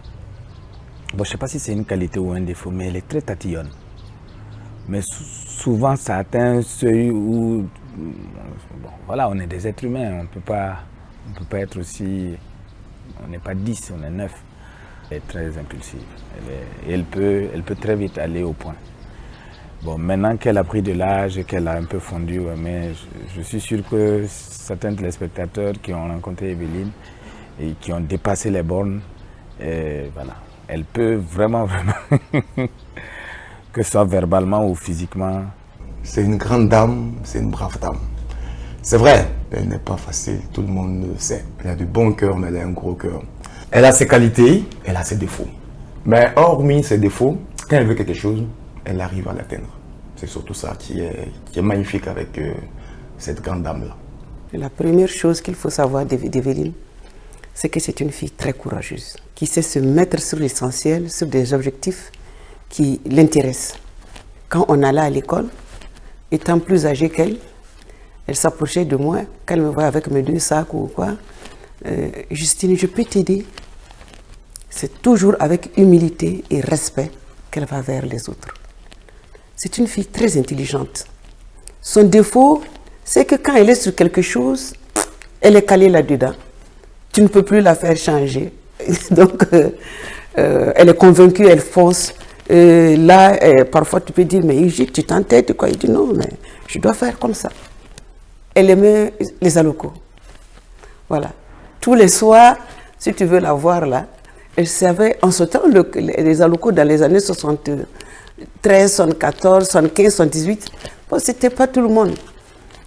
Bon, je ne sais pas si c'est une qualité ou un défaut, mais elle est très tatillonne. Mais souvent, ça atteint un seuil où... Bon, voilà, on est des êtres humains, on ne peut pas être aussi... On n'est pas 10, on est 9. Elle est très impulsive. Elle peut très vite aller au point. Bon, maintenant qu'elle a pris de l'âge et qu'elle a un peu fondu, mais je suis sûr que certains téléspectateurs qui ont rencontré Evelyne et qui ont dépassé les bornes, voilà. Elle peut vraiment, que ce soit verbalement ou physiquement. C'est une grande dame, c'est une brave dame. C'est vrai, elle n'est pas facile, tout le monde le sait. Elle a du bon cœur, mais elle a un gros cœur. Elle a ses qualités, elle a ses défauts. Mais hormis ses défauts, quand elle veut quelque chose, elle arrive à l'atteindre. C'est surtout ça qui est magnifique avec cette grande dame-là. La première chose qu'il faut savoir d'Evelyne, c'est que c'est une fille très courageuse, qui sait se mettre sur l'essentiel, sur des objectifs qui l'intéressent. Quand on allait à l'école, étant plus âgée qu'elle, elle s'approchait de moi, quand elle me voit avec mes 2 sacs ou quoi, Justine, je peux t'aider. C'est toujours avec humilité et respect qu'elle va vers les autres. C'est une fille très intelligente. Son défaut, c'est que quand elle est sur quelque chose, elle est calée là-dedans. Tu ne peux plus la faire changer. Donc, elle est convaincue, elle fonce. Là, parfois, tu peux dire, mais Igit, tu t'entêtes, quoi. Il dit, non, mais je dois faire comme ça. Elle aimait les alocos. Voilà. Tous les soirs, si tu veux la voir là, elle savait, en ce temps, les alocos dans les années 73, 74, 75, 78, bon, c'était pas tout le monde.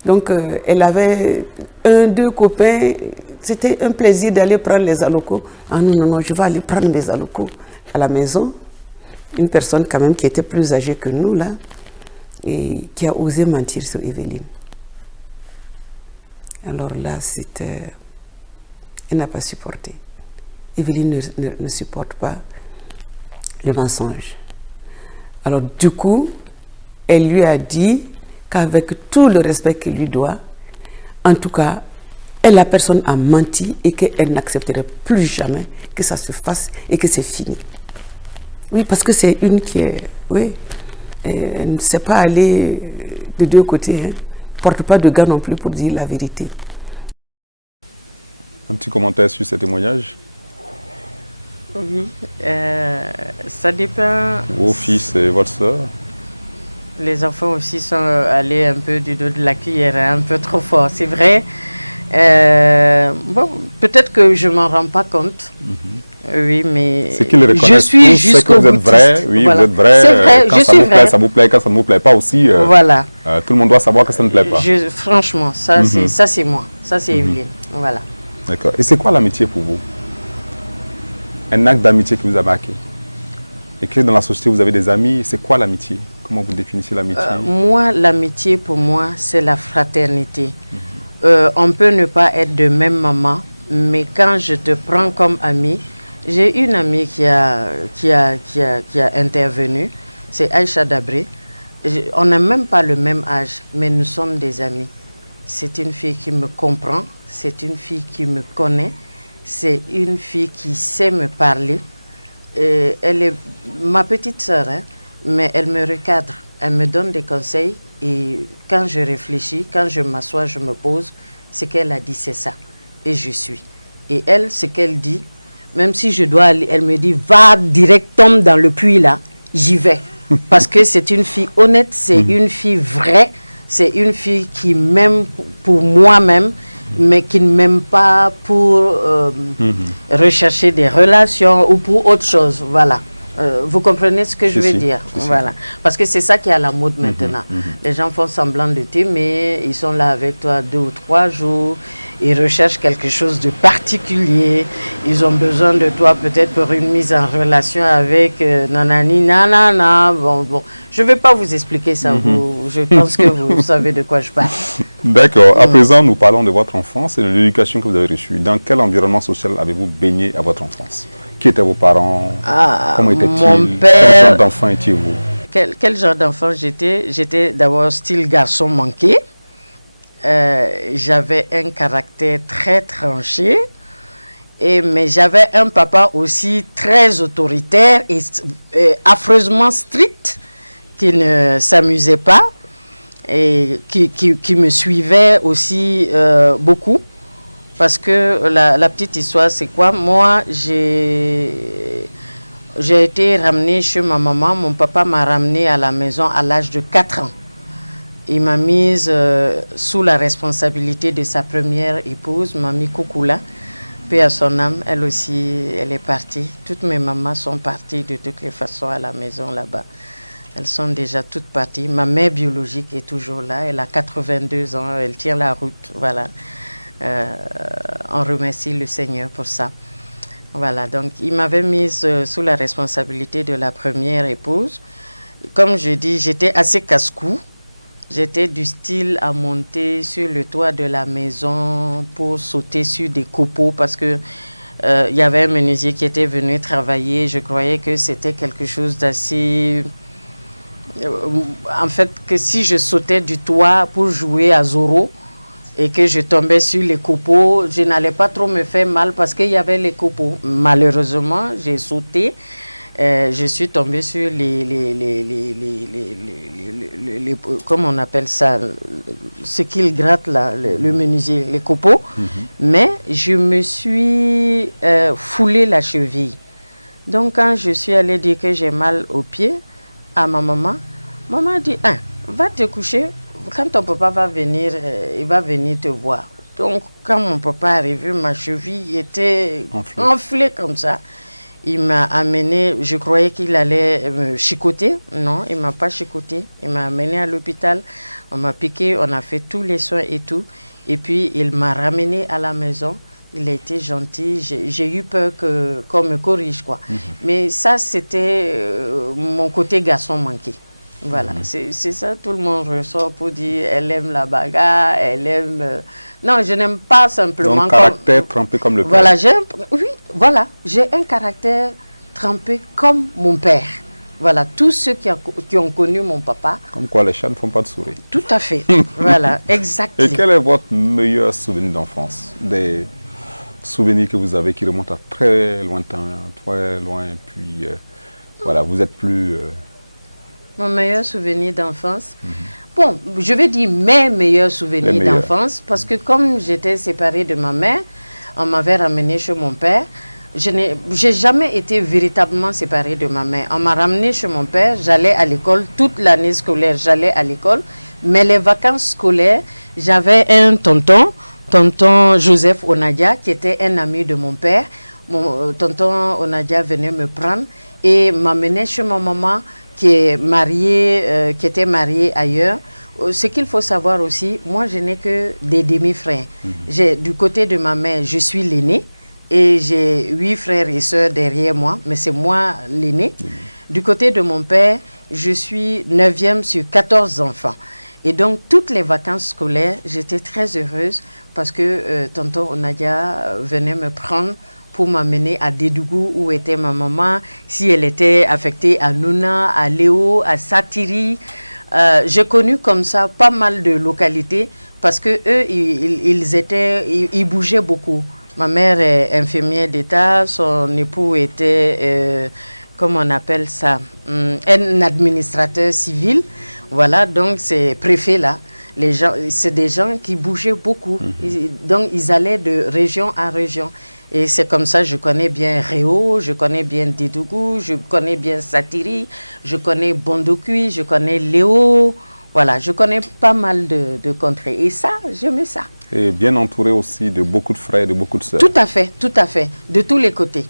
Donc, elle avait 1, 2 copains. C'était un plaisir d'aller prendre les alocos. Ah non, non, non, je vais aller prendre mes alocos à la maison. Une personne quand même qui était plus âgée que nous, là, et qui a osé mentir sur Evelyne. Alors là, c'était... Elle n'a pas supporté. Evelyne ne supporte pas le mensonge. Alors du coup, elle lui a dit qu'avec tout le respect qu'il lui doit, en tout cas, la personne a menti et qu'elle n'accepterait plus jamais que ça se fasse et que c'est fini. Oui, parce que c'est une qui est... Oui, elle ne sait pas aller de 2 côtés. Hein. Porte pas de gants non plus pour dire la vérité. Un petit commentaire sur ces témoignages? Oui, ça dépend. Vos fils et votre soeur? Les enfants aussi sont allés un peu du dos de la cuillère, un peu trop fort, c'est vrai. Bon, peut-être que je ne m'en rends pas compte. Oui, mais c'est qu'ils reconnaissent je suis jusqu'au vous êtes vrai, oui, voilà. Vous êtes vrai. C'est vrai, quand je ça suis vous plaît, vrai. ça vous plaît, quand ça ne vous plaît pas aussi. Voilà. Tout le monde doit savoir que ça ne plaît pas. Franchement, ça c'est moi, ça c'est Evelyne. Voilà. D'accord. Et c'est quoi l'amitié pour vous? Un acte d'amitié qui vous a marqué? Et que dans la société, vous avez des amis. C'est quoi l'amitié? Comment vous définissez l'amitié? Moi, l'amitié pour moi, c'est la fraternité. On peut ne pas être de même maman, mais quand je te prends comme ami, j'ai une amie qui a intervenu, c'est Aïcha Dabré. On n'a même pas le même âge, mais nous sommes des amis. C'est une fille qui me comprend, c'est une fille qui me connaît c'est une fille qui sait me parler. Elle est ma petite sœur, hein, mais elle me recadre, elle me donne des conseils et quand je réfléchis, quand je m'assois, je me pose, ce qu'elle a dit, c'est ça. Et je suis. Et elle, ce qu'elle dit, même si je dois aller, elle me dit, va direct, tombe dans le puits là, j'y vais. Parce que c'est une fille honnête, c'est une fille vraie, c'est une fille qui m'aime pour moi-même, mais qui ne m'aime pas pour rechercher des relations ou pour autre chose. Voilà. Vous comprenez ce que je veux dire? Voilà. Parce que c'est ça qui est à la mode maintenant. Les gens font semblant de t'aimer, ils sont là avec toi 2 ou 3 jours, ils recherchent quelque chose de particulier, ils ont besoin de toi peut-être pour une mise en relation avec nanani, nanana. Bon, je ne vais pas vous expliquer ça, je pense que vous savez de quoi je parle. D'accord. À présent, nous parlons de votre enfance et de l'éducation que vous avez reçue. Dans quel environnement social avez-vous baigné à votre enfance? Qui étaient vos parents? Comment étaient-ils? Mon père. Quel genre d'enfant étiez-vous? Quel genre d'enfant j'étais? J'étais d'abord style garçon manqué. J'avais un caractère très tranché, mais j'avais un papa aussi très autoritaire et affreusement strict, qui ne s'amusait pas et qui me suivait aussi beaucoup. Parce que la petite histoire, c'est quoi? Moi, j'ai été ramenée chez ma maman. Mon papa m'a ramenée à la maison à l'âge de 4 ans. Il m'a mise sous la responsabilité de sa première épouse, Mamie Koukoula. Paix à son âme, elle aussi, elle est partie. Toutes mes mamans sont parties de toutes les façons à la maison là-bas. Elles sont déjà toutes parties. Ma mère biologique est toujours là. Elle a 82 ans. Elle tient la route. Voilà. On remercie le Seigneur pour ça. Voilà, donc il m'avait mise sous la responsabilité de la première épouse. Comme je dis, j'étais assez casse-cou. J'étais du style à monter sur le toit de la maison pour sauter sur des copeaux parce que il y avait un menuisier qui était venu travailler. Je croyais que c'était quelque chose d'assez... en fait, que si je sautais du toit pour jouer à Zorro, et que je tombais sur les copeaux, je n'allais pas trop me faire mal parce qu'il y avait les copeaux. Malheureusement, j'ai sauté, je suis tombée sur les comment on appelle ça, ce qu'il gratte là, le menuisier, les copeaux. Mais je me suis foulé la cheville. Donc quand je suis allée dire que j'ai mal aux pieds à ma maman a dit, va te coucher. Quand ton papa va venir, il va venir te voir. Donc, quand mon papa est arrivé, ma cheville était enflée comme ça. Il m'a amené, je croyais qu'il allait me chicoter. Non, il ne m'a pas chicoté. Il m'a amené à l'hôpital. On m'a piqué, on a fait tous les soins et tout. Et puis, il m'a ramené à la maison. Il a été gentil. J'ai eu peur qu'on me corrige, quoi. Mais ça, c'était mon côté garçon manqué. Voilà, c'est ça, tout le monde ressort pour dire elle aime la bagarre, elle aime... Non, je n'aime pas simplement... Donc, caractère trempé comme le père. Voilà, j'ai un caractère trempé comme mon père. Voilà, tous ceux qui ont connu mon papa... Comme quoi les chats ne font pas de souris. Tout à fait, voilà, exactement. Et quel est votre meilleur souvenir d'enfance? Des souvenirs que vous avez qui remontent à très lointain, très loin, puis voilà, vous êtes plus... Mon meilleur souvenir d'enfance. Bon, je vais dire mes meilleurs souvenirs d'enfance parce que comme j'étais séparée de ma mère, on m'avait ramenée chez mon père. Je n'ai jamais été véritablement séparée de ma mère. On m'a ramenée chez mon père, j'allais à l'école, toute l'année scolaire, j'allais à l'école. Mais les vacances scolaires, j'avais un tonton Joseph Onadia, qui était un ami de mon père. Mon tonton Onadia venait me prendre et m'amenait chez ma maman, qui était mariée ailleurs. Ce qu'il faut savoir aussi, moi je n'ai que des demi-frères. Du côté de ma mère, je suis l'aîné et j'ai 8 frères et sœurs derrière moi, mais c'est moi l'aîné. Du côté de mon père, je suis 9e sur 14 enfants. Et donc toutes les vacances scolaires, j'étais très heureuse parce que tonton Onadia venait me prendre pour m'amener à Dédougou où était ma maman, si elle était affectée à Nouna, à Léo, à Satiri. J'ai connu comme ça pas mal de localités parce que eux, ils bougeaient beaucoup. Ma mère est infirmière d'État, son époux était, comment on appelle ça, un administrateur civil. Voilà, donc ces préfets-là, c'est des gens qui bougeaient beaucoup. Donc ils allaient de région en région. Et c'est comme ça, je connais bien Réau, je connais bien Dédougou, je connais bien Satiri, je connais Bondokui, je connais Léo. Voilà, je connais pas mal de contrées. Et ça, j'aimais ça. Et bien entouré aussi de beaucoup de frères et de beaucoup de sœurs. Tout à fait, de tous les côtés.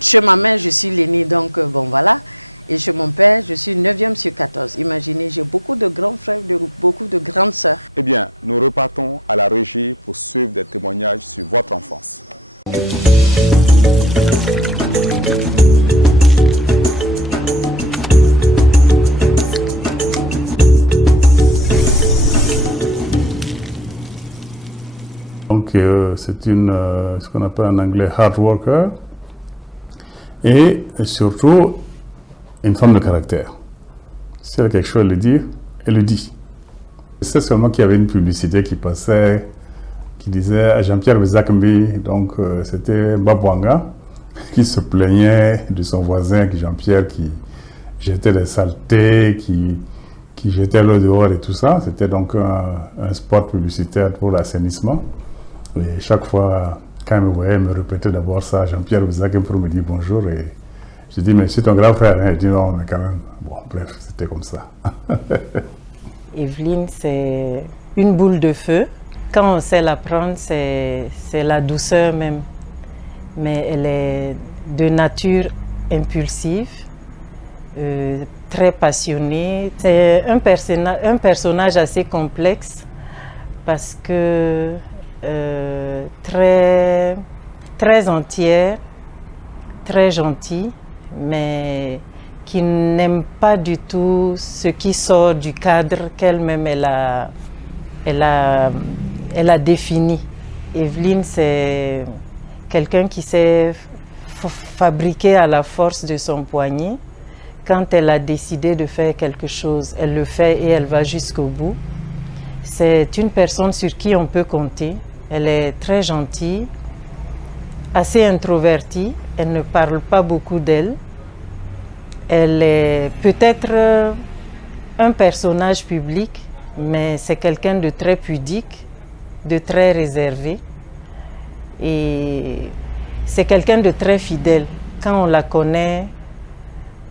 Chez ma mère, je suis l'aînée, donc bon voilà. Et chez mon père, je suis 9e sur 14. Imaginez, j'ai beaucoup de grands frères, beaucoup de grandes sœurs. Eh bien, nous repartons à la régie pour suivre des témoignages sur votre enfance. Donc, c'est ce qu'on appelle en anglais hard worker et surtout une femme de caractère. Si elle a quelque chose à le dire, elle le dit. C'est seulement qu'il y avait une publicité qui passait, qui disait à Jean-Pierre Bezakambi, donc c'était Babouanga, qui se plaignait de son voisin Jean-Pierre qui jetait des saletés, qui jetait l'eau dehors et tout ça. C'était donc un spot publicitaire pour l'assainissement. Et chaque fois, quand il me voyait, il me répétait d'abord ça, Jean-Pierre Bezakambi, pour me dire bonjour. Et je dis, mais c'est ton grand frère. Hein? Il dit non, mais quand même. Bon, bref, c'était comme ça. Evelyne, c'est une boule de feu. Quand on sait la prendre, c'est la douceur même. Mais elle est de nature impulsive, très passionnée. C'est un personnage assez complexe parce que très entière, très gentille, mais qui n'aime pas du tout ce qui sort du cadre qu'elle-même elle a défini. Evelyne, c'est quelqu'un qui s'est fabriqué à la force de son poignet. Quand elle a décidé de faire quelque chose, elle le fait et elle va jusqu'au bout. C'est une personne sur qui on peut compter. Elle est très gentille, assez introvertie. Elle ne parle pas beaucoup d'elle. Elle est peut-être un personnage public, mais c'est quelqu'un de très pudique, de très réservé. Et c'est quelqu'un de très fidèle. Quand on la connaît,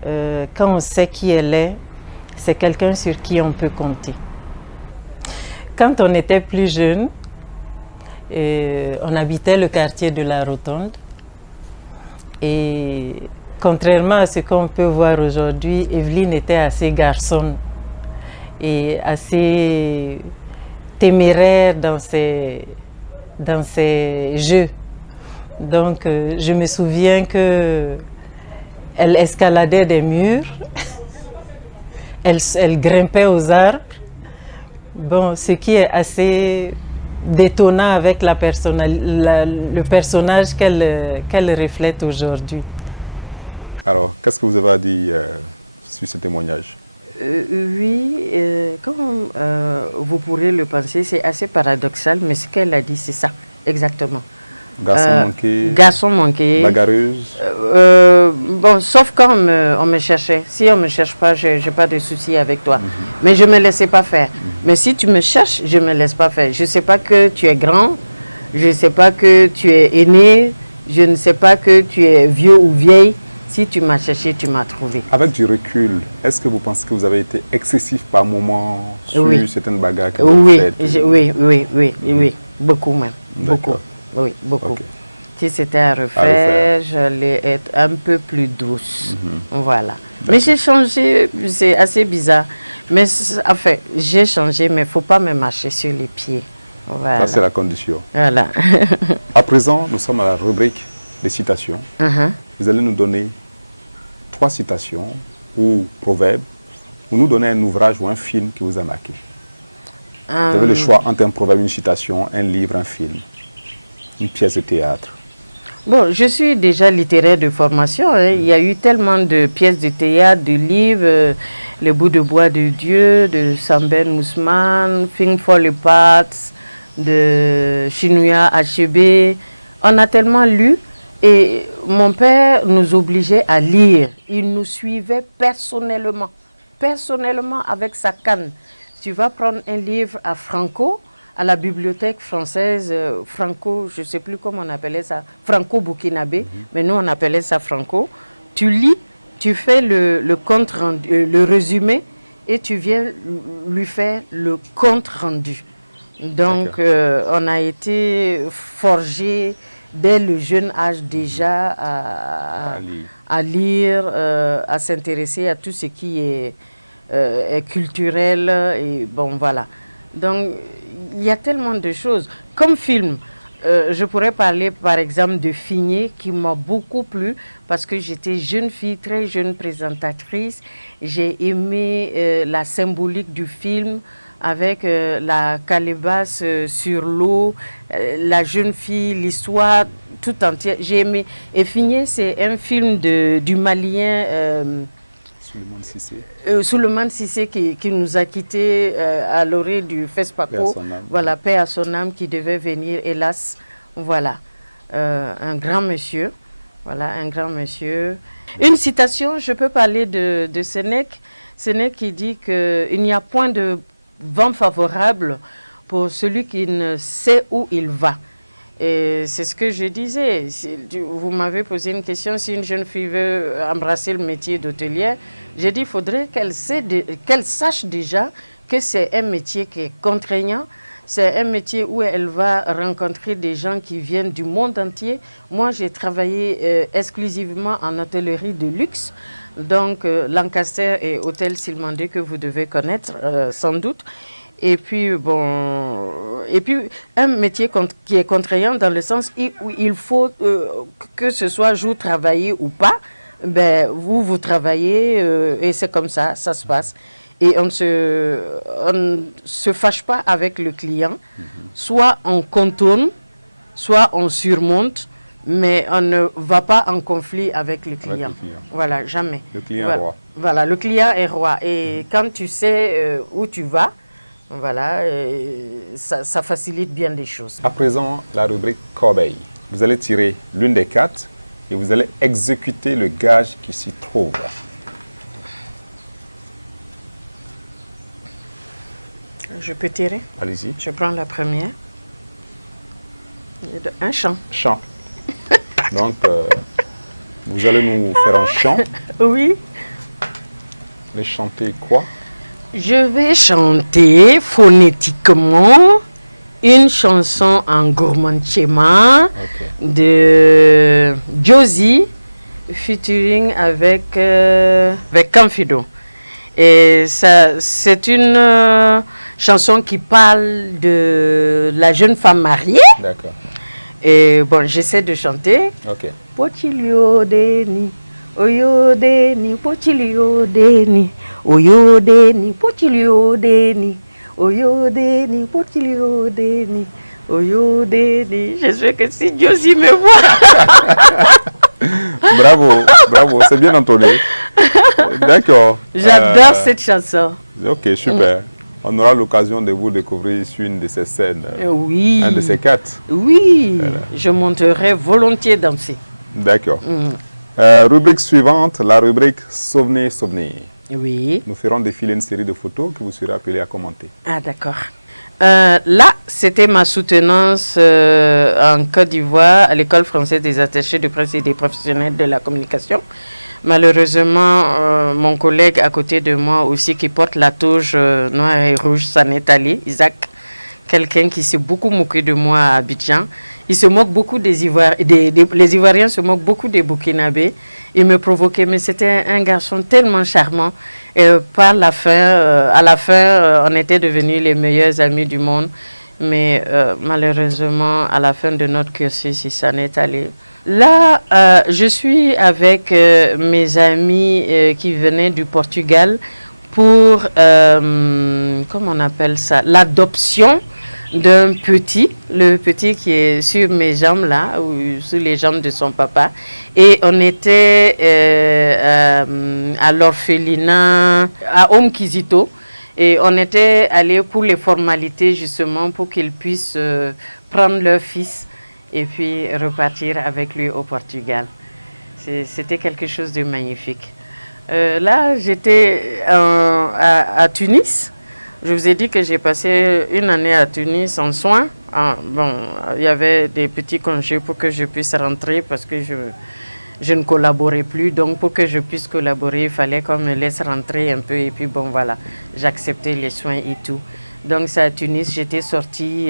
quand on sait qui elle est, c'est quelqu'un sur qui on peut compter. Quand on était plus jeune, on habitait le quartier de la Rotonde. Et contrairement à ce qu'on peut voir aujourd'hui, Evelyne était assez garçonne et assez téméraire dans ses jeux. Donc, je me souviens qu'elle escaladait des murs, elle grimpait aux arbres. Bon, ce qui est assez détonnant avec le personnage qu'elle reflète aujourd'hui. Alors, qu'est-ce que vous avez à dire sur ce témoignage? Oui, comme vous pourrez le penser, c'est assez paradoxal, mais ce qu'elle a dit, c'est ça, exactement. Garçon manqué. Garçon manqué. Bagarreuse. Bon, sauf quand on me cherchait. Si on ne me cherche pas, je n'ai pas de souci avec toi. Mais je ne me laissais pas faire. Mais si tu me cherches, je ne me laisse pas faire. Je ne sais pas que tu es grand, je ne sais pas que tu es aîné, je ne sais pas que tu es vieux ou vieille. Si tu m'as cherché, tu m'as trouvé. Avec du recul, est-ce que vous pensez que vous avez été excessif par moment sur certaines bagarres que vous avez faites? Oui, beaucoup même. Beaucoup. Oui, beaucoup. Okay. Si c'était à refaire, j'allais être un peu plus douce. Voilà. Mais j'ai changé, c'est assez bizarre. Mais enfin, j'ai changé, mais il ne faut pas me marcher sur les pieds. Voilà. Ça, c'est la condition. Voilà. À présent, nous sommes à la rubrique des citations. Vous allez nous donner 3 citations ou proverbes, ou nous donner un ouvrage ou un film qui vous a marqué. Vous avez le choix entre un proverbe, une citation, un livre, un film, une pièce de théâtre. Bon, je suis déjà littéraire de formation. Hein. Il y a eu tellement de pièces de théâtre, de livres, Les bouts de bois de Dieu, de Samben Mousman, Things Fall Apart, de Chinua Achebe. On a tellement lu et mon père nous obligeait à lire. Il nous suivait personnellement avec sa canne. Tu vas prendre un livre à Franco, à la bibliothèque française, Franco, je ne sais plus comment on appelait ça, Franco-Burkinabé, mais nous on appelait ça Franco. Tu lis, tu fais le compte rendu, le résumé, et tu viens lui faire le compte rendu. Donc on a été forgé dès le jeune âge déjà à lire, à s'intéresser à tout ce qui est culturel, et bon voilà. Donc il y a tellement de choses. Comme film, je pourrais parler par exemple de Figné qui m'a beaucoup plu parce que j'étais jeune fille, très jeune présentatrice. J'ai aimé la symbolique du film avec la calebasse sur l'eau, la jeune fille, l'histoire tout entière. J'ai aimé. Et Figné, c'est un film du Malien Souleymane Cissé qui nous a quittés à l'orée du FESPACO. Voilà, paix à son âme, qui devait venir, hélas. Voilà, un grand monsieur. Voilà, un grand monsieur. Une citation, je peux parler de Sénèque. Sénèque qui dit qu'il n'y a point de vent favorable pour celui qui ne sait où il va. Et c'est ce que je disais. Vous m'avez posé une question, si une jeune fille veut embrasser le métier d'hôtelière, j'ai dit qu'il faudrait qu'elle sache déjà que c'est un métier qui est contraignant, c'est un métier où elle va rencontrer des gens qui viennent du monde entier. Moi, j'ai travaillé exclusivement en hôtellerie de luxe, donc Lancaster et Hôtel Silmandé que vous devez connaître sans doute. Et puis, bon, un métier qui est contraignant dans le sens où il faut que ce soit jour travaillé ou pas, ben, vous travaillez et c'est comme ça, ça se passe. Et on ne se fâche pas avec le client, soit on contourne, soit on surmonte, mais on ne va pas en conflit avec le client. Voilà, jamais. Le client est roi. Voilà, le client est roi. Et quand tu sais où tu vas, voilà, ça facilite bien les choses. À présent, la rubrique Corbeille. Vous allez tirer l'une des cartes et vous allez exécuter le gage qui s'y trouve. Je peux tirer? Allez-y. Je prends la première. Un chant. Chant. Donc, vous allez nous faire un chant. Oui. Vous allez chanter quoi? Je vais chanter phonétiquement une chanson en gourmandchema de Josie featuring avec Canfido. Et ça, c'est une chanson qui parle de la jeune femme mariée. D'accord. Et bon, j'essaie de chanter. Ok. Pochilio deni, oyo deni, pochilio deni, oyo deni, pochilio deni, oyo deni, pochilio deni, oyo deni. J'espère que si Josie me voit. Bravo, bravo, c'est bien entonné. D'accord. J'adore cette chanson. Ok, super. On aura l'occasion de vous découvrir sur une de ces scènes. Oui. Un de ces quatre. Oui, voilà. Je monterai volontiers danser. D'accord. Rubrique suivante, la rubrique Souvenir, Souvenir. Oui. Nous ferons défiler une série de photos que vous serez appelés à commenter. Ah, d'accord. Là, c'était ma soutenance en Côte d'Ivoire à l'École française des attachés de presse et des professionnels de la communication. Malheureusement, mon collègue à côté de moi aussi qui porte la toge noire et rouge s'en est allé, Isaac, quelqu'un qui s'est beaucoup moqué de moi à Abidjan. Il se moque beaucoup des Ivoiriens, les Ivoiriens se moquent beaucoup des Burkinabés. Il me provoquait, mais c'était un garçon tellement charmant. Et à la fin, on était devenus les meilleurs amis du monde. Mais malheureusement, à la fin de notre cursus, il s'en est allé. Là, je suis avec mes amis qui venaient du Portugal pour, comment on appelle ça, l'adoption d'un petit, le petit qui est sur mes jambes là, ou sous les jambes de son papa. Et on était à l'orphelinat, à Omkizito. Et on était allé pour les formalités justement pour qu'ils puissent prendre leur fils. et puis repartir avec lui au Portugal. C'était quelque chose de magnifique. Là, j'étais à Tunis. Je vous ai dit que j'ai passé une année à Tunis en soins. Bon, il y avait des petits congés pour que je puisse rentrer parce que je ne collaborais plus. Donc, pour que je puisse collaborer, il fallait qu'on me laisse rentrer un peu. Et puis, bon, voilà, j'acceptais les soins et tout. Donc, c'est à Tunis, j'étais sortie.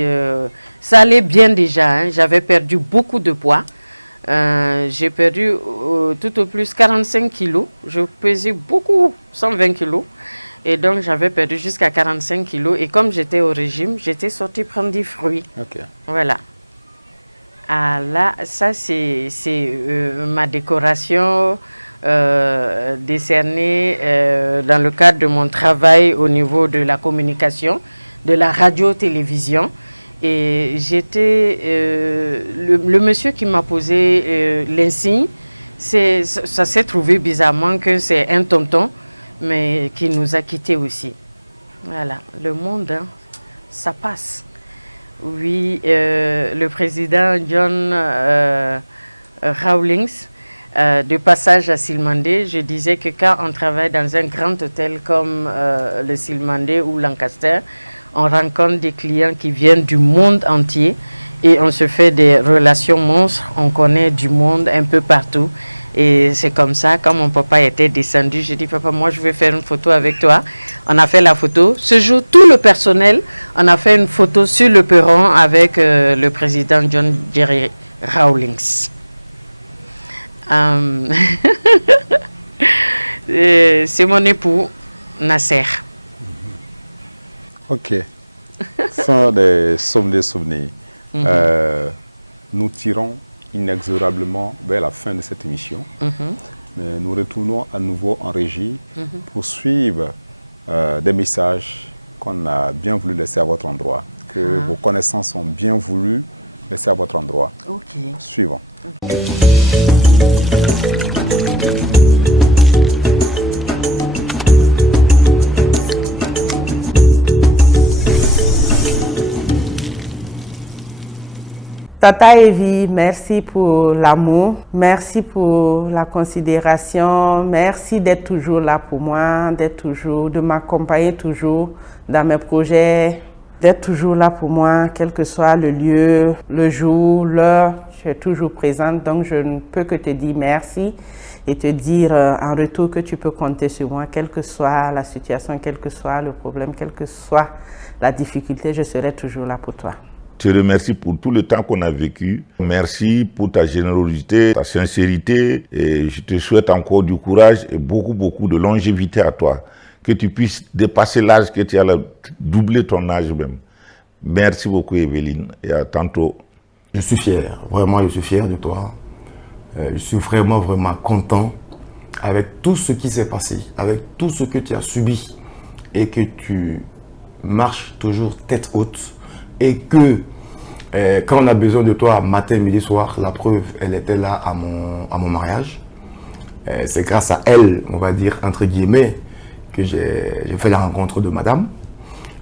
Ça allait bien déjà, hein. J'avais perdu beaucoup de poids. J'ai perdu tout au plus 45 kilos. Je pesais beaucoup, 120 kilos. Et donc, j'avais perdu jusqu'à 45 kilos. Et comme j'étais au régime, j'étais sortie prendre des fruits. Ok. Voilà. Ah là, ça, c'est ma décoration décernée dans le cadre de mon travail au niveau de la communication, de la radio-télévision. Et j'étais... le monsieur qui m'a posé l'insigne, ça s'est trouvé bizarrement que c'est un tonton, mais qui nous a quittés aussi. Voilà, le monde, hein, ça passe. Oui, le président John Rawlings, de passage à Silmandé, je disais que quand on travaille dans un grand hôtel comme le Silmandé ou Lancaster, on rencontre des clients qui viennent du monde entier et on se fait des relations monstres, on connaît du monde un peu partout. Et c'est comme ça, quand mon papa était descendu, j'ai dit, papa, moi je veux faire une photo avec toi. On a fait la photo. Ce jour, tout le personnel, on a fait une photo sur le perron avec le président John Jerry Rawlings. C'est mon époux, Nasser. Ok. Fin des souvenirs. Nous tirons inexorablement vers la fin de cette émission. Mais nous retournons à nouveau en régie pour suivre des messages qu'on a bien voulu laisser à votre endroit, que vos connaissances ont bien voulu laisser à votre endroit. Ok. Suivons. Tata Evie, merci pour l'amour, merci pour la considération, merci d'être toujours là pour moi, de m'accompagner toujours dans mes projets, d'être toujours là pour moi, quel que soit le lieu, le jour, l'heure, je suis toujours présente, donc je ne peux que te dire merci et te dire en retour que tu peux compter sur moi, quelle que soit la situation, quel que soit le problème, quelle que soit la difficulté, je serai toujours là pour toi. Je te remercie pour tout le temps qu'on a vécu. Merci pour ta générosité, ta sincérité. Et je te souhaite encore du courage et beaucoup de longévité à toi. Que tu puisses dépasser l'âge que tu as, doubler ton âge même. Merci beaucoup, Evelyne. Et à tantôt. Je suis fier. Vraiment, je suis fier de toi. Je suis vraiment content avec tout ce qui s'est passé, avec tout ce que tu as subi et que tu marches toujours tête haute. Et que quand on a besoin de toi matin, midi, soir, la preuve, elle était là à mon mariage. C'est grâce à elle, on va dire, entre guillemets, que j'ai fait la rencontre de madame.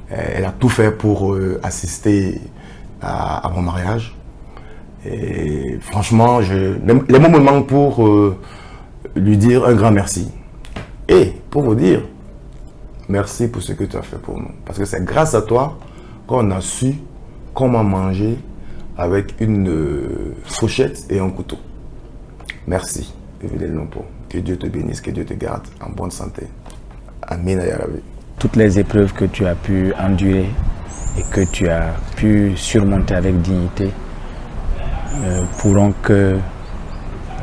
Elle a tout fait pour assister à mon mariage. Et franchement, les mots me manquent pour lui dire un grand merci. Et pour vous dire, merci pour ce que tu as fait pour nous. Parce que c'est grâce à toi qu'on a su comment manger avec une fourchette et un couteau. Merci, Evelyne Lompo. Que Dieu te bénisse, que Dieu te garde en bonne santé. Amen ya Rabbi. Toutes les épreuves que tu as pu endurer et que tu as pu surmonter avec dignité pourront que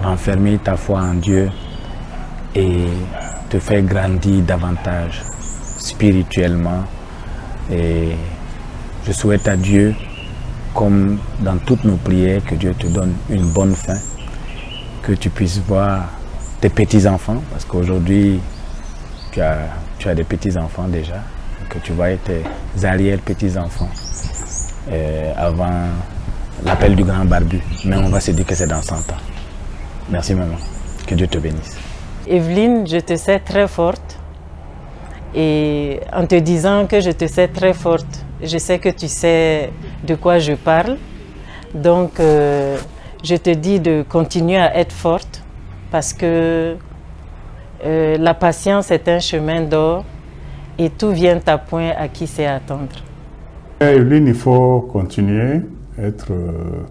renfermer ta foi en Dieu et te faire grandir davantage spirituellement. Et je souhaite à Dieu, comme dans toutes nos prières, que Dieu te donne une bonne fin, que tu puisses voir tes petits-enfants, parce qu'aujourd'hui, tu as des petits-enfants déjà, que tu vois tes arrière-petits-enfants avant l'appel du grand barbu. Mais on va se dire que c'est dans 100 ans. Merci maman, que Dieu te bénisse. Evelyne, je te sais très forte. Et en te disant que je te sais très forte, je sais que tu sais de quoi je parle. Donc, je te dis de continuer à être forte parce que la patience est un chemin d'or et tout vient à point à qui sait attendre. Evelyne, il faut continuer à être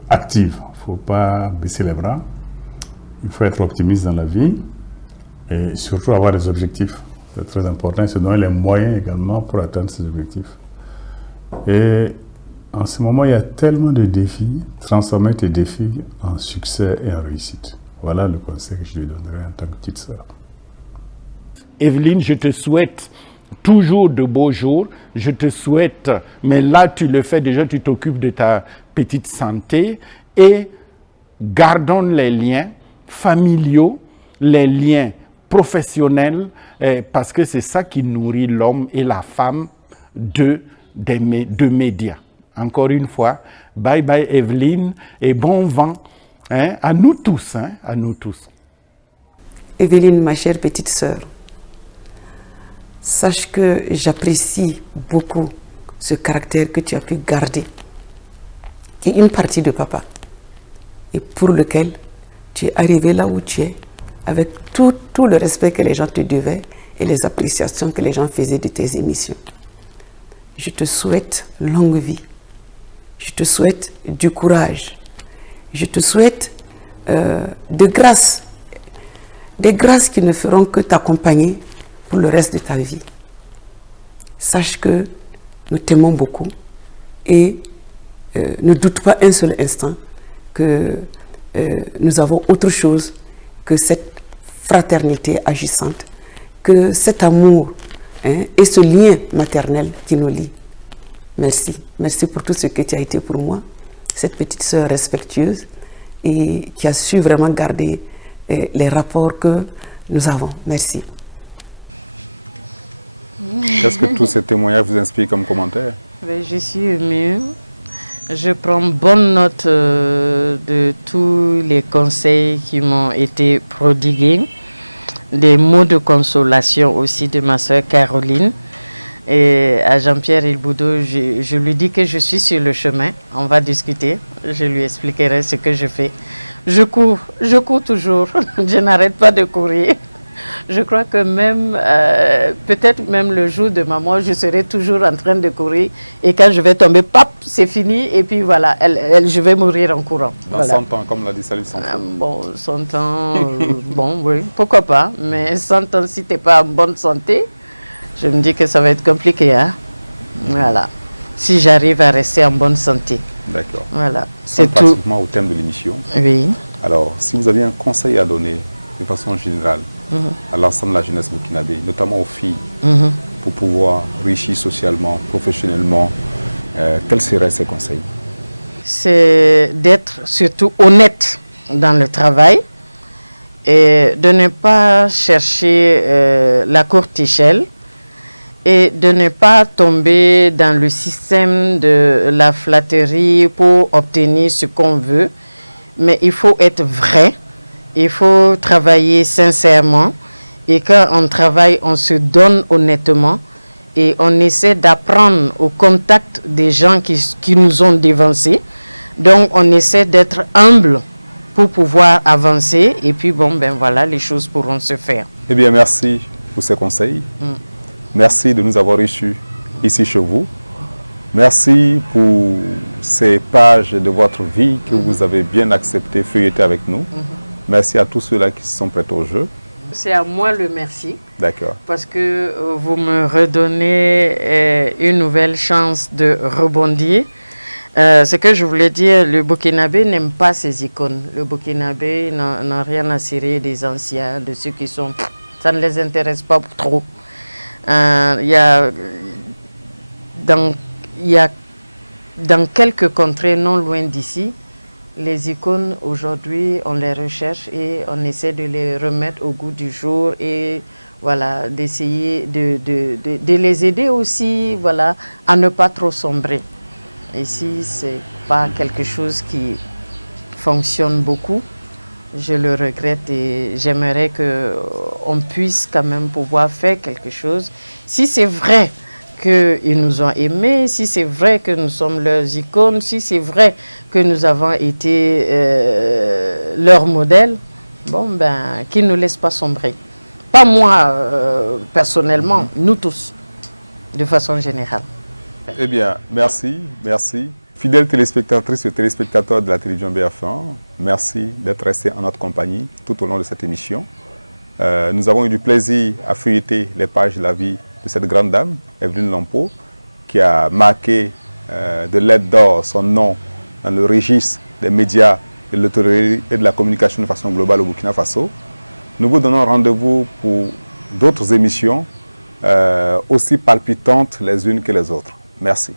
active. Il ne faut pas baisser les bras. Il faut être optimiste dans la vie et surtout avoir des objectifs. C'est très important et se donner les moyens également pour atteindre ces objectifs. Et en ce moment, il y a tellement de défis. Transformer tes défis en succès et en réussite. Voilà le conseil que je lui donnerai en tant que petite sœur. Evelyne, je te souhaite toujours de beaux jours. Je te souhaite, mais là tu le fais déjà, tu t'occupes de ta petite santé et gardons les liens familiaux, les liens professionnels, parce que c'est ça qui nourrit l'homme et la femme de médias. Encore une fois, bye bye Evelyne et bon vent à nous tous, à nous tous. Evelyne, ma chère petite sœur, sache que j'apprécie beaucoup ce caractère que tu as pu garder, qui est une partie de papa, et pour lequel tu es arrivé là où tu es, avec tout le respect que les gens te devaient et les appréciations que les gens faisaient de tes émissions. Je te souhaite longue vie, je te souhaite du courage, je te souhaite de grâce, des grâces qui ne feront que t'accompagner pour le reste de ta vie. Sache que nous t'aimons beaucoup et ne doute pas un seul instant que nous avons autre chose que cette fraternité agissante, que cet amour et ce lien maternel qui nous lie. Merci. Merci pour tout ce que tu as été pour moi, cette petite sœur respectueuse et qui a su vraiment garder les rapports que nous avons. Merci. Qu'est-ce que tous ces témoignages vous inspirent comme commentaire? Je suis émue. Je prends bonne note de tous les conseils qui m'ont été prodigués, des mots de consolation aussi de ma soeur Caroline. Et à Jean-Pierre Ilboudo, je lui dis que je suis sur le chemin, on va discuter, je lui expliquerai ce que je fais. Je cours toujours, je n'arrête pas de courir. Je crois que même, peut-être même le jour de ma mort, je serai toujours en train de courir. Et quand je vais tomber, pap, c'est fini. Et puis voilà, je vais mourir en courant. Dans voilà. 100 ans, comme l'a dit Salif Sanfo. Bon, 100 ans, bon, oui, pourquoi pas. Mais 100 ans, si tu n'es pas en bonne santé, je me dis que ça va être compliqué. Hein? Voilà. Si j'arrive à rester en bonne santé. D'accord. Voilà. C'est tout. Pratiquement au thème de l'émission. Oui. Alors, si vous aviez un conseil à donner de façon générale à l'ensemble de la jeunesse burkinabé, notamment aux filles, pour pouvoir réussir socialement, professionnellement, quels seraient ces conseils? C'est d'être surtout honnête dans le travail et de ne pas chercher la courte échelle et de ne pas tomber dans le système de la flatterie pour obtenir ce qu'on veut. Mais il faut être vrai. Il faut travailler sincèrement et quand on travaille, on se donne honnêtement et on essaie d'apprendre au contact des gens qui nous ont dévancés. Donc, on essaie d'être humble pour pouvoir avancer et puis, bon, ben voilà, les choses pourront se faire. Eh bien, merci pour ces conseils. Merci de nous avoir reçus ici chez vous. Merci pour ces pages de votre vie que vous avez bien accepté, feuilleté avec nous. Merci à tous ceux-là qui se sont prêts au jeu. C'est à moi le merci. D'accord. Parce que vous me redonnez une nouvelle chance de rebondir. Ce que je voulais dire, le Burkinabé n'aime pas ces icônes. Le Burkinabé n'a rien à cirer des anciens, de ceux qui sont... Ça ne les intéresse pas trop. Il y a dans quelques contrées non loin d'ici, les icônes aujourd'hui, on les recherche et on essaie de les remettre au goût du jour et voilà, d'essayer de les aider aussi, voilà, à ne pas trop sombrer. Ici, c'est pas quelque chose qui fonctionne beaucoup. Je le regrette et j'aimerais qu'on puisse quand même pouvoir faire quelque chose. Si c'est vrai qu'ils nous ont aimés, si c'est vrai que nous sommes leurs icônes, si c'est vrai que nous avons été leur modèle, bon, ben, qu'ils ne nous laissent pas sombrer. Pas moi, personnellement, nous tous, de façon générale. Eh bien, merci, merci. Fidèles téléspectatrices et téléspectateurs de la télévision BF1, merci d'être restés en notre compagnie tout au long de cette émission. Nous avons eu du plaisir à feuilleter les pages de la vie de cette grande dame, Evelyne Lompo, qui a marqué de lettres d'or son nom dans le registre des médias, de l'autorité et de la communication de façon globale au Burkina Faso. Nous vous donnons rendez-vous pour d'autres émissions aussi palpitantes les unes que les autres. Merci.